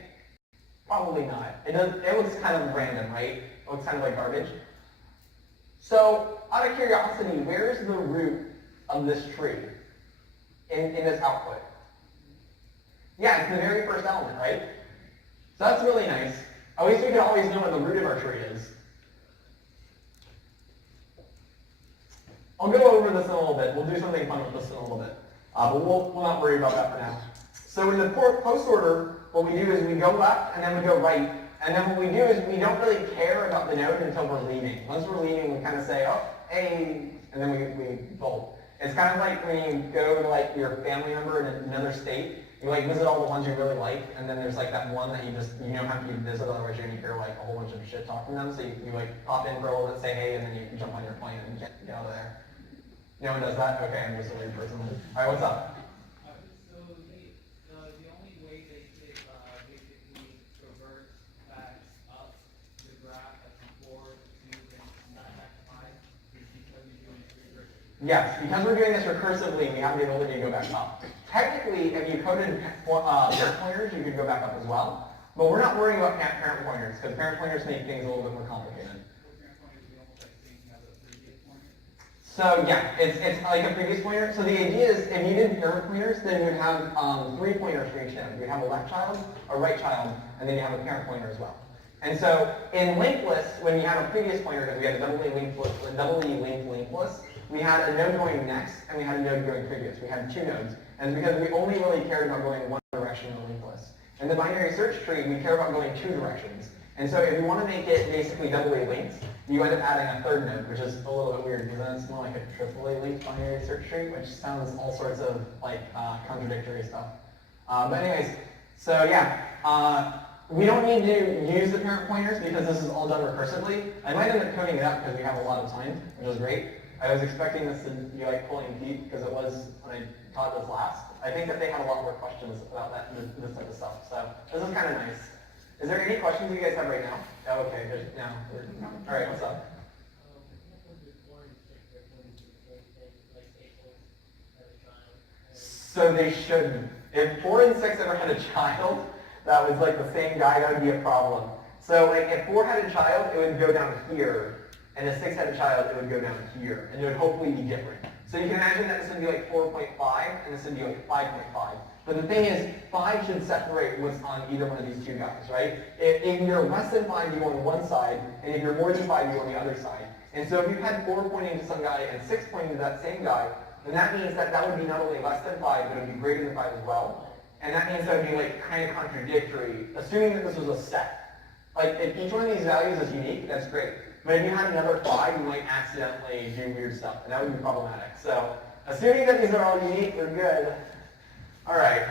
Probably not. It looks kind of random, right? It looks kind of like garbage. So, out of curiosity, where's the root of this tree in this output? Yeah, it's the very first element, right? So that's really nice. At least we can always know what the root of our tree is. I'll go over this in a little bit. We'll do something fun with this in a little bit. But we'll not worry about that for now. So in the post order, what we do is we go left and then we go right. And then what we do is we don't really care about the node until we're leaving. Once we're leaving, we kind of say, oh, hey, and then we fold. It's kind of like when you go to like your family member in another state, you like visit all the ones you really like, and then there's like that one that you don't have to visit, otherwise you're going to hear like a whole bunch of shit talk from them. So you like pop in for a little bit, say hey, and then you jump on your plane and get out of there. No one does that? Okay, I'm just a weird person. Alright, what's up? So the only way they could basically traverse back up the graph as before to then back to 5 is because you're doing it recursively. Yes, because we're doing this recursively, we have the ability to go back up. Technically, if you coded parent pointers, you could go back up as well. But we're not worrying about parent pointers, because parent pointers make things a little bit more complicated. So yeah, it's like a previous pointer. So the idea is, if you did parent pointers, then you would have 3 pointers for each node. You'd have a left child, a right child, and then you have a parent pointer as well. And so in linked lists, when you have a previous pointer, because we had a doubly linked linked list, we had a node going next, and we had a node going previous. We had 2 nodes. And it's because we only really cared about going one direction in the linked list. In the binary search tree, we care about going 2 directions. And so if you want to make it basically doubly linked, you end up adding a 3rd node, which is a little bit weird, because then it's more like a triply linked binary search tree, which sounds all sorts of like contradictory stuff. But anyways, so yeah, we don't need to use the parent pointers because this is all done recursively. I might end up coding it up because we have a lot of time, which is great. I was expecting this to be like pulling teeth because it was when I taught this last. I think that they had a lot more questions about that, this type of stuff. So this is kind of nice. Is there any questions you guys have right now? Oh, okay, good. No. All right, what's up? So they shouldn't. If 4 and 6 ever had a child that was like the same guy, that would be a problem. So like if 4 had a child, it would go down here. And if 6 had a child, it would go down here. And it would hopefully be different. So you can imagine that this would be like 4.5, and this would be like 5.5. But the thing is, 5 should separate what's on either one of these 2 guys, right? If you're less than 5, you go on one side, and if you're more than 5, you go on the other side. And so if you had 4 pointing to some guy and 6 pointing to that same guy, then that means that that would be not only less than 5, but it would be greater than 5 as well. And that means that would be like kind of contradictory, assuming that this was a set. Like if each one of these values is unique, that's great. But if you had another 5, you might accidentally do weird stuff, and that would be problematic. So assuming that these are all unique, we're good. All right.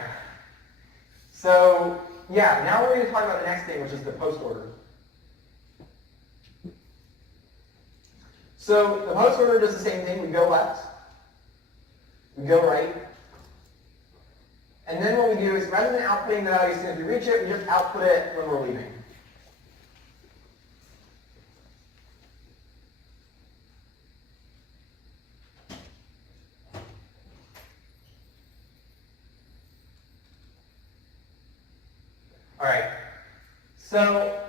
So yeah, now we're going to talk about the next thing, which is the post order. So the post order does the same thing. We go left, we go right, and then what we do is rather than outputting the value as soon as we reach it, we just output it when we're leaving. All right, so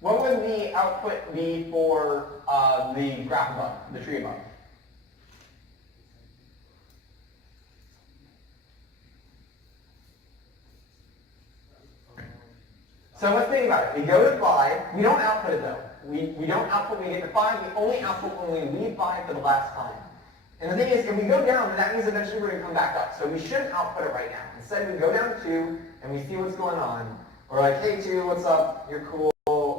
what would the output be for the graph above, the tree above? So let's think about it. We go to 5. We don't output it though. We don't output when we get to 5. We only output when we leave 5 for the last time. And the thing is, if we go down, then that means eventually we're going to come back up. So we shouldn't output it right now. Instead, we go down to 2, and we see what's going on. We're like, hey 2, what's up? You're cool.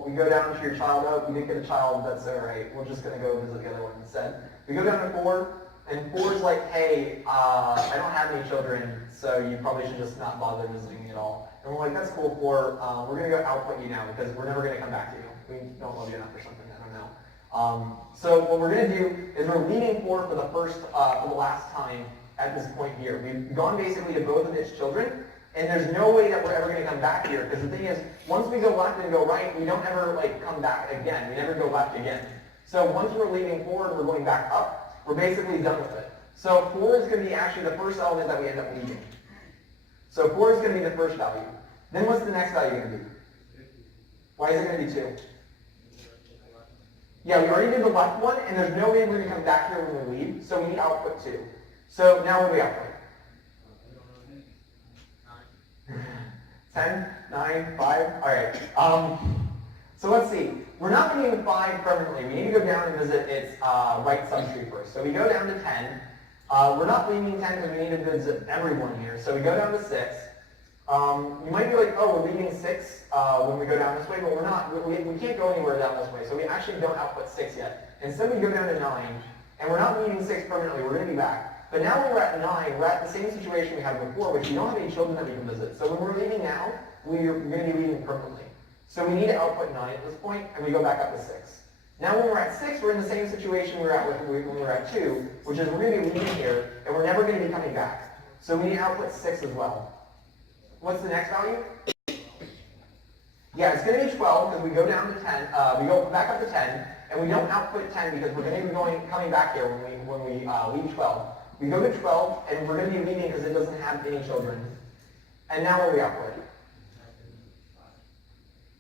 We go down to your child. Oh, you didn't get a child. That's all right. We're just going to go visit the other one instead. We go down to 4, and 4 is like, hey, I don't have any children, so you probably should just not bother visiting me at all. And we're like, that's cool, 4. We're going to go output you now because we're never going to come back to you. We don't love you enough or something. I don't know. So what we're going to do is we're leaving 4 for the last time at this point here. We've gone basically to both of its children. And there's no way that we're ever going to come back here, because the thing is, once we go left and go right, we don't ever like come back again. We never go left again. So once we're leaving forward, we're going back up. We're basically done with it. So 4 is going to be actually the first element that we end up leaving. So 4 is going to be the first value. Then what's the next value going to be? Why is it going to be 2? Yeah, we already did the left one, and there's no way we're going to come back here when we leave, so we need output 2. So now what do we output? 10, 9, 5, all right. So let's see. We're not meeting 5 permanently. We need to go down and visit its right subtree first. So we go down to 10. We're not leaving 10 because we need to visit everyone here. So we go down to 6. You might be like, oh, we're leaving 6 when we go down this way, but we're not. We can't go anywhere down this way, so we actually don't output 6 yet. Instead, we go down to 9, and we're not leaving 6 permanently. We're going to be back. But now when we're at 9, we're at the same situation we had before, which we don't have any children that we can visit. So when we're leaving now, we're going to be leaving permanently. So we need to output 9 at this point, and we go back up to 6. Now when we're at 6, we're in the same situation we were at when we were at 2, which is we're going to be leaving here, and we're never going to be coming back. So we need to output 6 as well. What's the next value? Yeah, it's going to be 12 because we go down to 10. We go back up to 10, and we don't output 10 because we're going to be coming back here when we leave 12. We go to 12, and we're going to be leaving because it doesn't have any children. And now what do we output?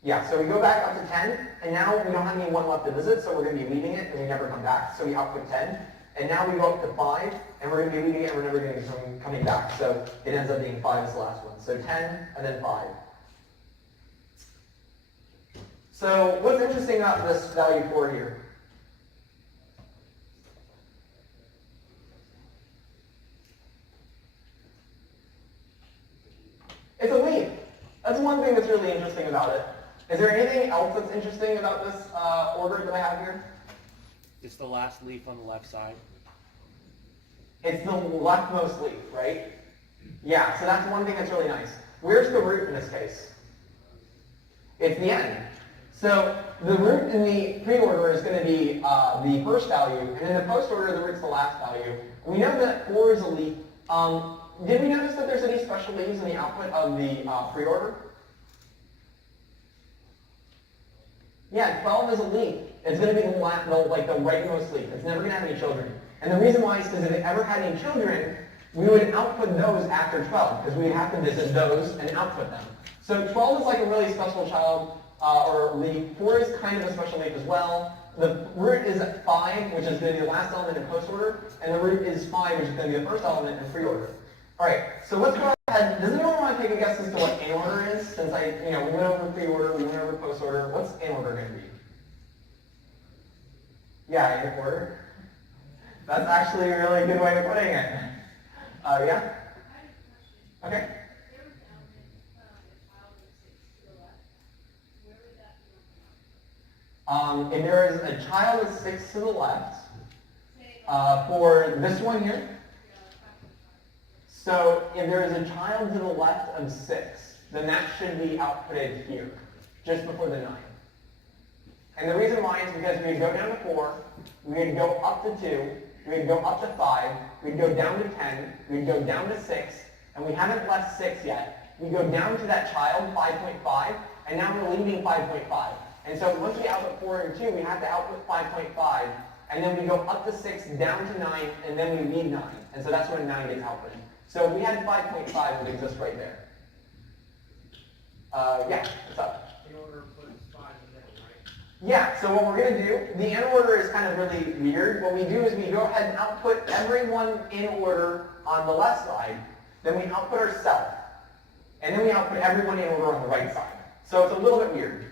Yeah, so we go back up to 10, and now we don't have anyone left to visit, so we're going to be leaving it, and we never come back. So we output 10. And now we go up to 5, and we're going to be leaving it, and we're never going to be coming back. So it ends up being 5 as the last one. So 10, and then 5. So what's interesting about this value 4 here? It's a leaf. That's one thing that's really interesting about it. Is there anything else that's interesting about this order that I have here? It's the last leaf on the left side. It's the leftmost leaf, right? Yeah, so that's one thing that's really nice. Where's the root in this case? It's the end. So the root in the pre-order is going to be the first value, and in the post-order, the root's the last value. We know that 4 is a leaf. Did we notice that there's any special leaves in the output of the pre-order? Yeah, 12 is a leaf. It's going to be the rightmost leaf. It's never going to have any children. And the reason why is because if it ever had any children, we would output those after 12, because we'd have to visit those and output them. So 12 is like a really special child, or leaf. 4 is kind of a special leaf as well. The root is at 5, which is going to be the last element in post-order, and the root is 5, which is going to be the first element in pre-order. All right, so let's go ahead. Does anyone want to take a guess as to what in order is? Since we went over pre-order, we went over post-order. What's in order going to be? Yeah, in order. That's actually a really good way of putting it. Yeah? Okay. If there is a child of 6 to the left, for this one here, so if there is a child to the left of 6, then that should be outputted here, just before the 9. And the reason why is because we'd go down to 4, we'd go up to 2, we'd go up to 5, we'd go down to 10, we'd go down to 6, and we haven't left 6 yet. We go down to that child, 5.5, and now we're leaving 5.5. And so once we output 4 and 2, we have to output 5.5, and then we go up to 6, down to 9, and then we leave 9. And so that's when 9 gets outputted. So we had 5.5 that exists right there. Yeah, what's up? In order puts 5 in there, right? Yeah, so what we're going to do, the in order is kind of really weird. What we do is we go ahead and output everyone in order on the left side, then we output ourselves, and then we output everyone in order on the right side. So it's a little bit weird.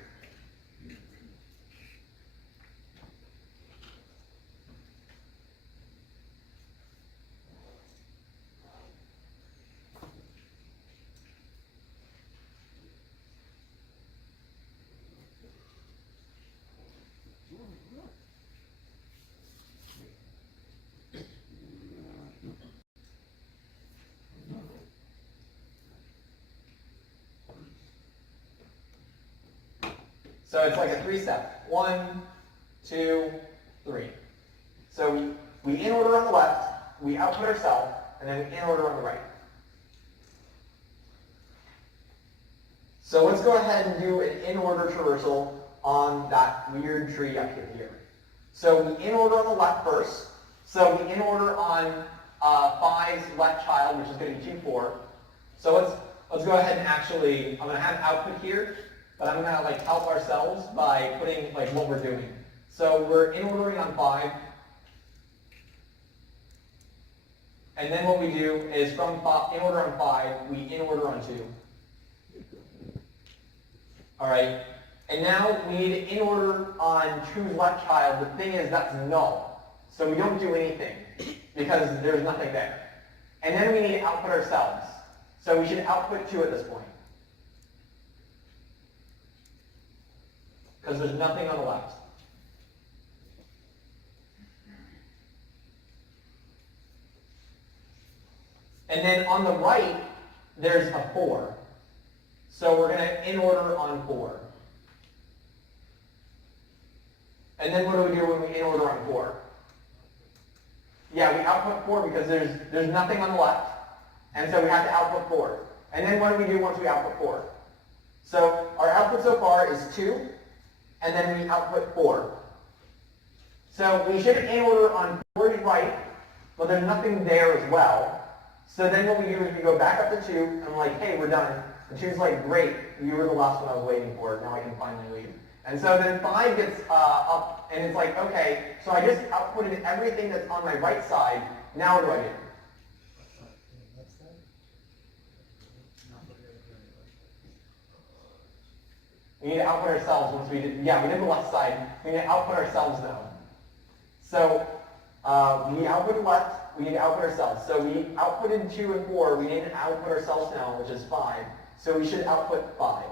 So it's like a 3-step. 1, 2, 3. So we in order on the left, we output ourselves, and then we in order on the right. So let's go ahead and do an in order traversal on that weird tree up here. So we in order on the left first. So we in order on 5's left child, which is going to be 2, 4. So let's go ahead and actually, I'm going to have output here. But I'm going to help ourselves by putting what we're doing. So we're in ordering on 5. And then what we do is from in order on 5, we in order on 2. All right. And now we need in order on choose left child. The thing is that's null. So we don't do anything because there's nothing there. And then we need to output ourselves. So we should output 2 at this point. Because there's nothing on the left. And then on the right, there's a 4. So we're going to in order on 4. And then what do we do when we in order on 4? Yeah, we output 4 because there's nothing on the left. And so we have to output 4. And then what do we do once we output 4? So our output so far is 2, and then we output 4. So we should in order on 4 is right, but there's nothing there as well. So then what we do is we go back up to 2, and we're like, hey, we're done. And 2's like, great, you were the last one I was waiting for, now I can finally leave. And so then 5 gets up, and it's like, okay, so I just outputted everything that's on my right side, now what do I do? We need to output ourselves once we did, yeah, we did the left side. We need to output ourselves though. So we output left, we need to output ourselves. So we outputted 2 and 4, we need to output ourselves now, which is 5. So we should output 5.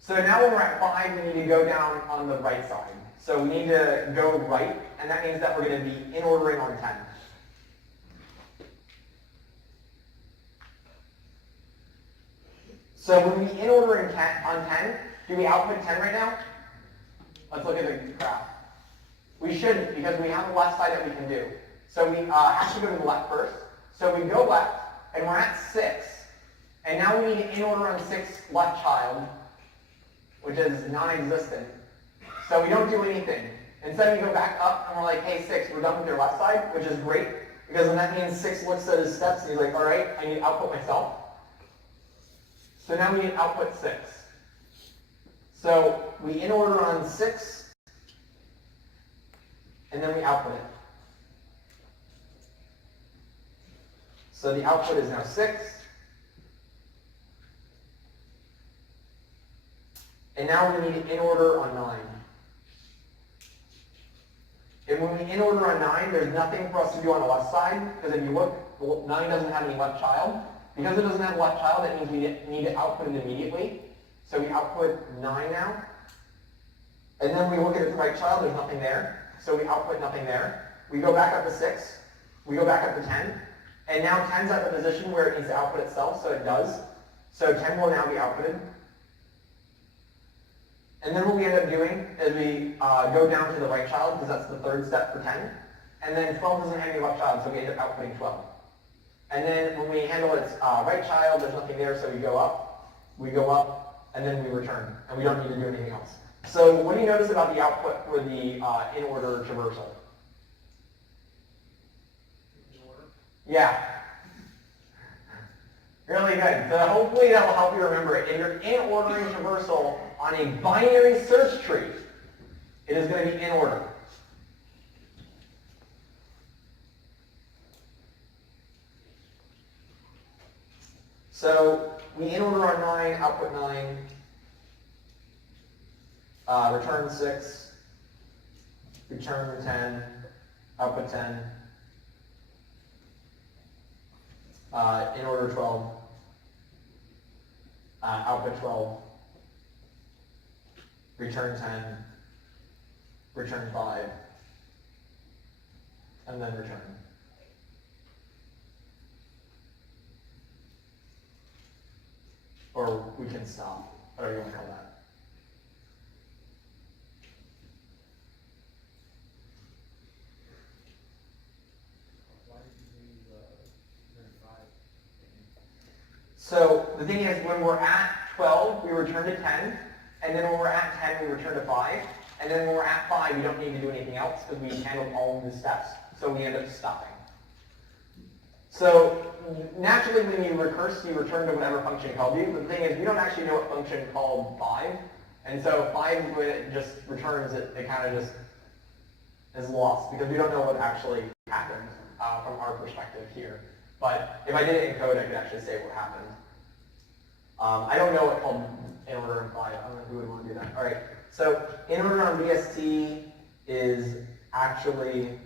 So now when we're at 5, we need to go down on the right side. So we need to go right, and that means that we're going to be in ordering on 10. So when we in order on 10, do we output 10 right now? Let's look at the graph. We shouldn't, because we have the left side that we can do. So we have to go to the left first. So we go left, and we're at 6. And now we need to in order on 6 left child, which is non-existent. So we don't do anything. Instead we go back up and we're like, hey 6, we're done with your left side, which is great, because then that means 6 looks at his steps and he's like, alright, I need to output myself. So now we need to output 6. So we in order on 6, and then we output it. So the output is now 6. And now we need to in order on 9. And when we in order on 9, there's nothing for us to do on the left side, because if you look, 9 doesn't have any left child. Because it doesn't have left child, that means we need to output it immediately. So we output 9 now. And then we look at its right child, there's nothing there. So we output nothing there. We go back up to 6. We go back up to 10. And now 10's at the position where it needs to output itself, so it does. So 10 will now be outputted. And then what we end up doing is we go down to the right child, because that's the third step for 10. And then 12 doesn't have any left child, so we end up outputting 12. And then when we handle its right child, there's nothing there, so we go up, and then we return. And we don't need to do anything else. So what do you notice about the output for the in-order traversal? Yeah. Really good. So hopefully that will help you remember it. If you're in ordering traversal on a binary search tree, it is going to be in order. So we in order on 9, output 9, return 6, return 10, output 10, in order 12, output 12, return 10, return 5, and then return. Or we can stop, whatever you want to call that. So the thing is, when we're at 12, we return to 10, and then when we're at 10, we return to 5. and then when we're at 5, we don't need to do anything else because we handled all of the steps, so we end up stopping. So naturally, when you recurse, you return to whatever function called you. But the thing is, we don't actually know what function called 5, and so 5, when it just returns, it kind of just is lost because we don't know what actually happened from our perspective here. But if I did it in code, I could actually say what happened. I don't know what called in order in 5. I don't know who would want to do that. All right. So in order on VST is actually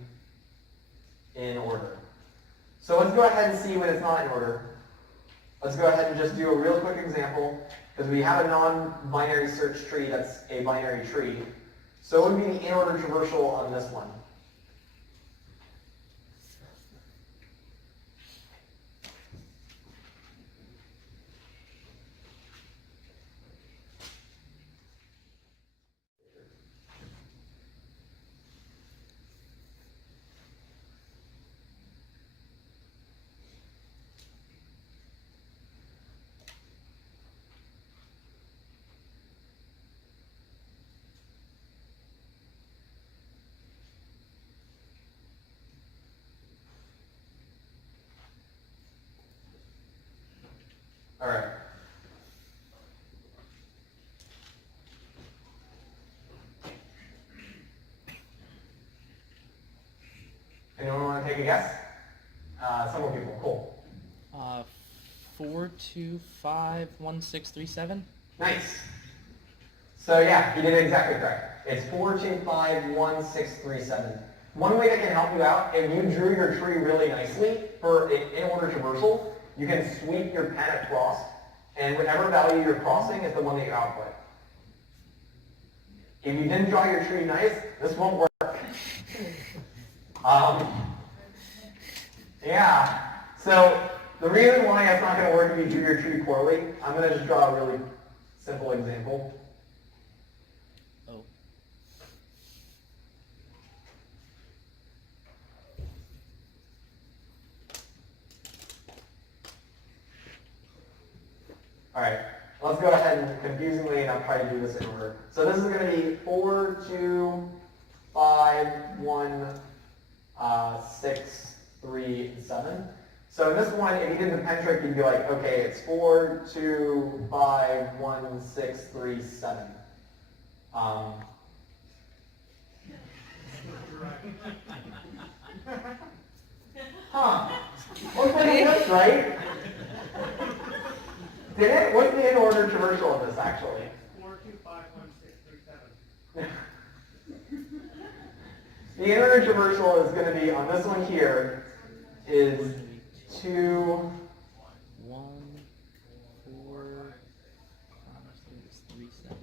in order. So let's go ahead and see when it's not in order. Let's go ahead and just do a real quick example, because we have a non-binary search tree that's a binary tree. So it would be the in-order traversal on this one. All right. Anyone want to take a guess? Some more people. Cool. 4251637. Nice. So yeah, you did it exactly correct. It's 4251637. One way that can help you out, if you drew your tree really nicely for an in-order traversal, you can sweep your pen across, and whatever value you're crossing is the one that you output. If you didn't draw your tree nice, this won't work. Yeah. So the reason why it's not going to work if you drew your tree poorly, I'm going to just draw a really simple example. Oh. All right, let's go ahead and confusingly, and I'll try to do this in order. So this is going to be 4, 2, 5, 1, 6, 3, and 7. So in this one, if you did the pen trick, you'd be like, okay, it's 4, 2, 5, 1, 6, 3, 7. Looks like it works, right? Did it? What's the in-order traversal of this, actually? 4251637. The in-order traversal is going to be, on this one here, is 2, 1, 4, 5, 6, 3, 7.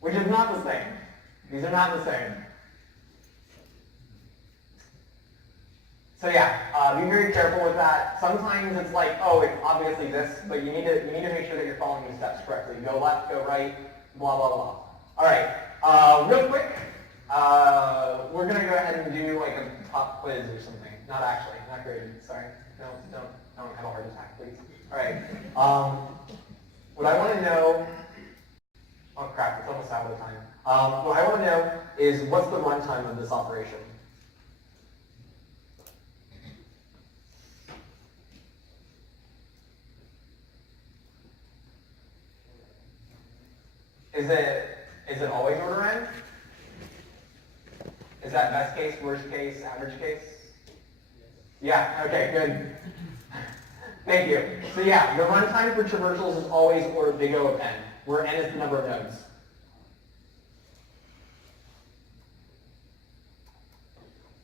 which is not the same. These are not the same. So yeah, be very careful with that. Sometimes it's like, oh, it's obviously this, but you need to make sure that you're following the steps correctly. Go left, go right, blah, blah, blah. All right, real quick, we're going to go ahead and do like a pop quiz or something. Not actually, not graded, sorry. No, don't have a heart attack, please. All right, what I want to know, oh crap, it's almost out of time. What I want to know is what's the runtime of this operation? Is it always order n? Is that best case, worst case, average case? Yeah, okay, good. Thank you. So yeah, the runtime for traversals is always order big O of n, where n is the number of nodes.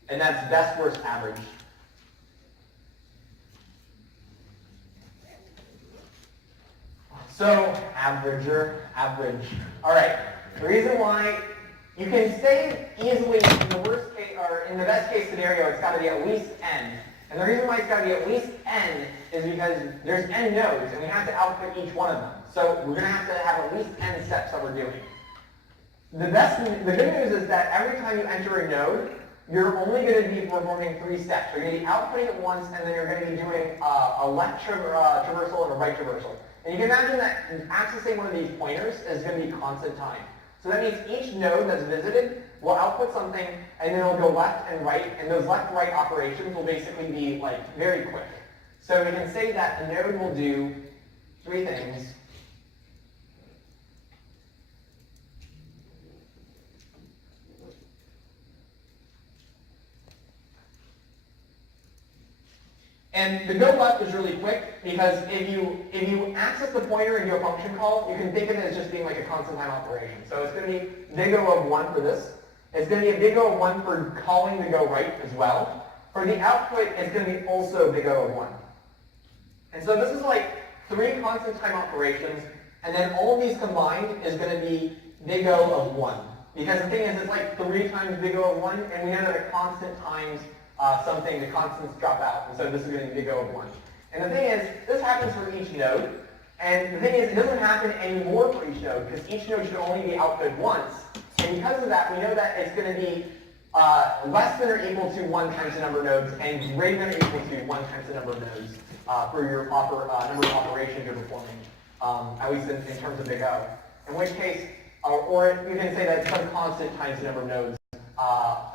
And that's best, worst, average. So, average. All right. The reason why you can say easily in the worst case, or in the best case scenario, it's got to be at least n. And the reason why it's got to be at least n is because there's n nodes, and we have to output each one of them. So we're going to have at least n steps that we're doing. The good news is that every time you enter a node, you're only going to be performing 3 steps. You're going to be outputting it once, and then you're going to be doing a left traversal and a right traversal. And you can imagine that accessing one of these pointers is going to be constant time. So that means each node that's visited will output something, and then it'll go left and right, and those left-right operations will basically be like very quick. So we can say that a node will do 3 things. And the go left is really quick because if you access the pointer and do a function call, you can think of it as just being like a constant time operation. So it's going to be big O of 1 for this. It's going to be a big O of 1 for calling the go right as well. For the output, it's going to be also big O of 1. And so this is like 3 constant time operations, and then all of these combined is going to be big O of 1. Because the thing is, it's like 3 times big O of 1, and we know that at constant times something, the constants drop out, and so this is going to be big O of 1. And the thing is, this happens for each node, and the thing is, it doesn't happen anymore for each node, because each node should only be output once, and because of that, we know that it's going to be less than or equal to 1 times the number of nodes, and greater than or equal to 1 times the number of nodes for your number of operations you're performing, at least in terms of big O. In which case, or you can say that some constant times the number of nodes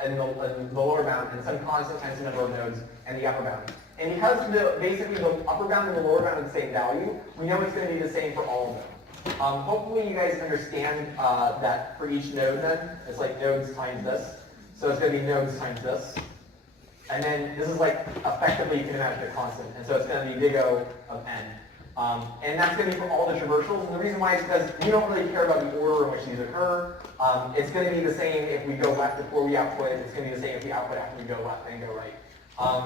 in the lower bound, and some constant times the number of nodes in the upper bound. And because basically the upper bound and the lower bound are the same value, we know it's going to be the same for all of them. Hopefully you guys understand that for each node then, it's like nodes times this. So it's going to be nodes times this. And then this is like effectively you can imagine a constant. And so it's going to be big O of n. And that's going to be for all the traversals. And the reason why is because we don't really care about the order in which these occur. It's going to be the same if we go left before we output. It's going to be the same if we output after we go left and go right.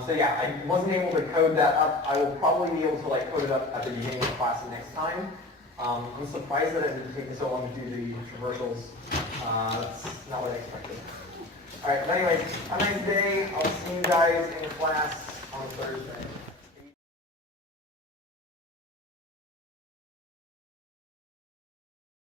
So yeah, I wasn't able to code that up. I will probably be able to like code it up at the beginning of the class next time. I'm surprised that it didn't take me so long to do the traversals. That's not what I expected. All right, but anyways, have a nice day. I'll see you guys in class on Thursday.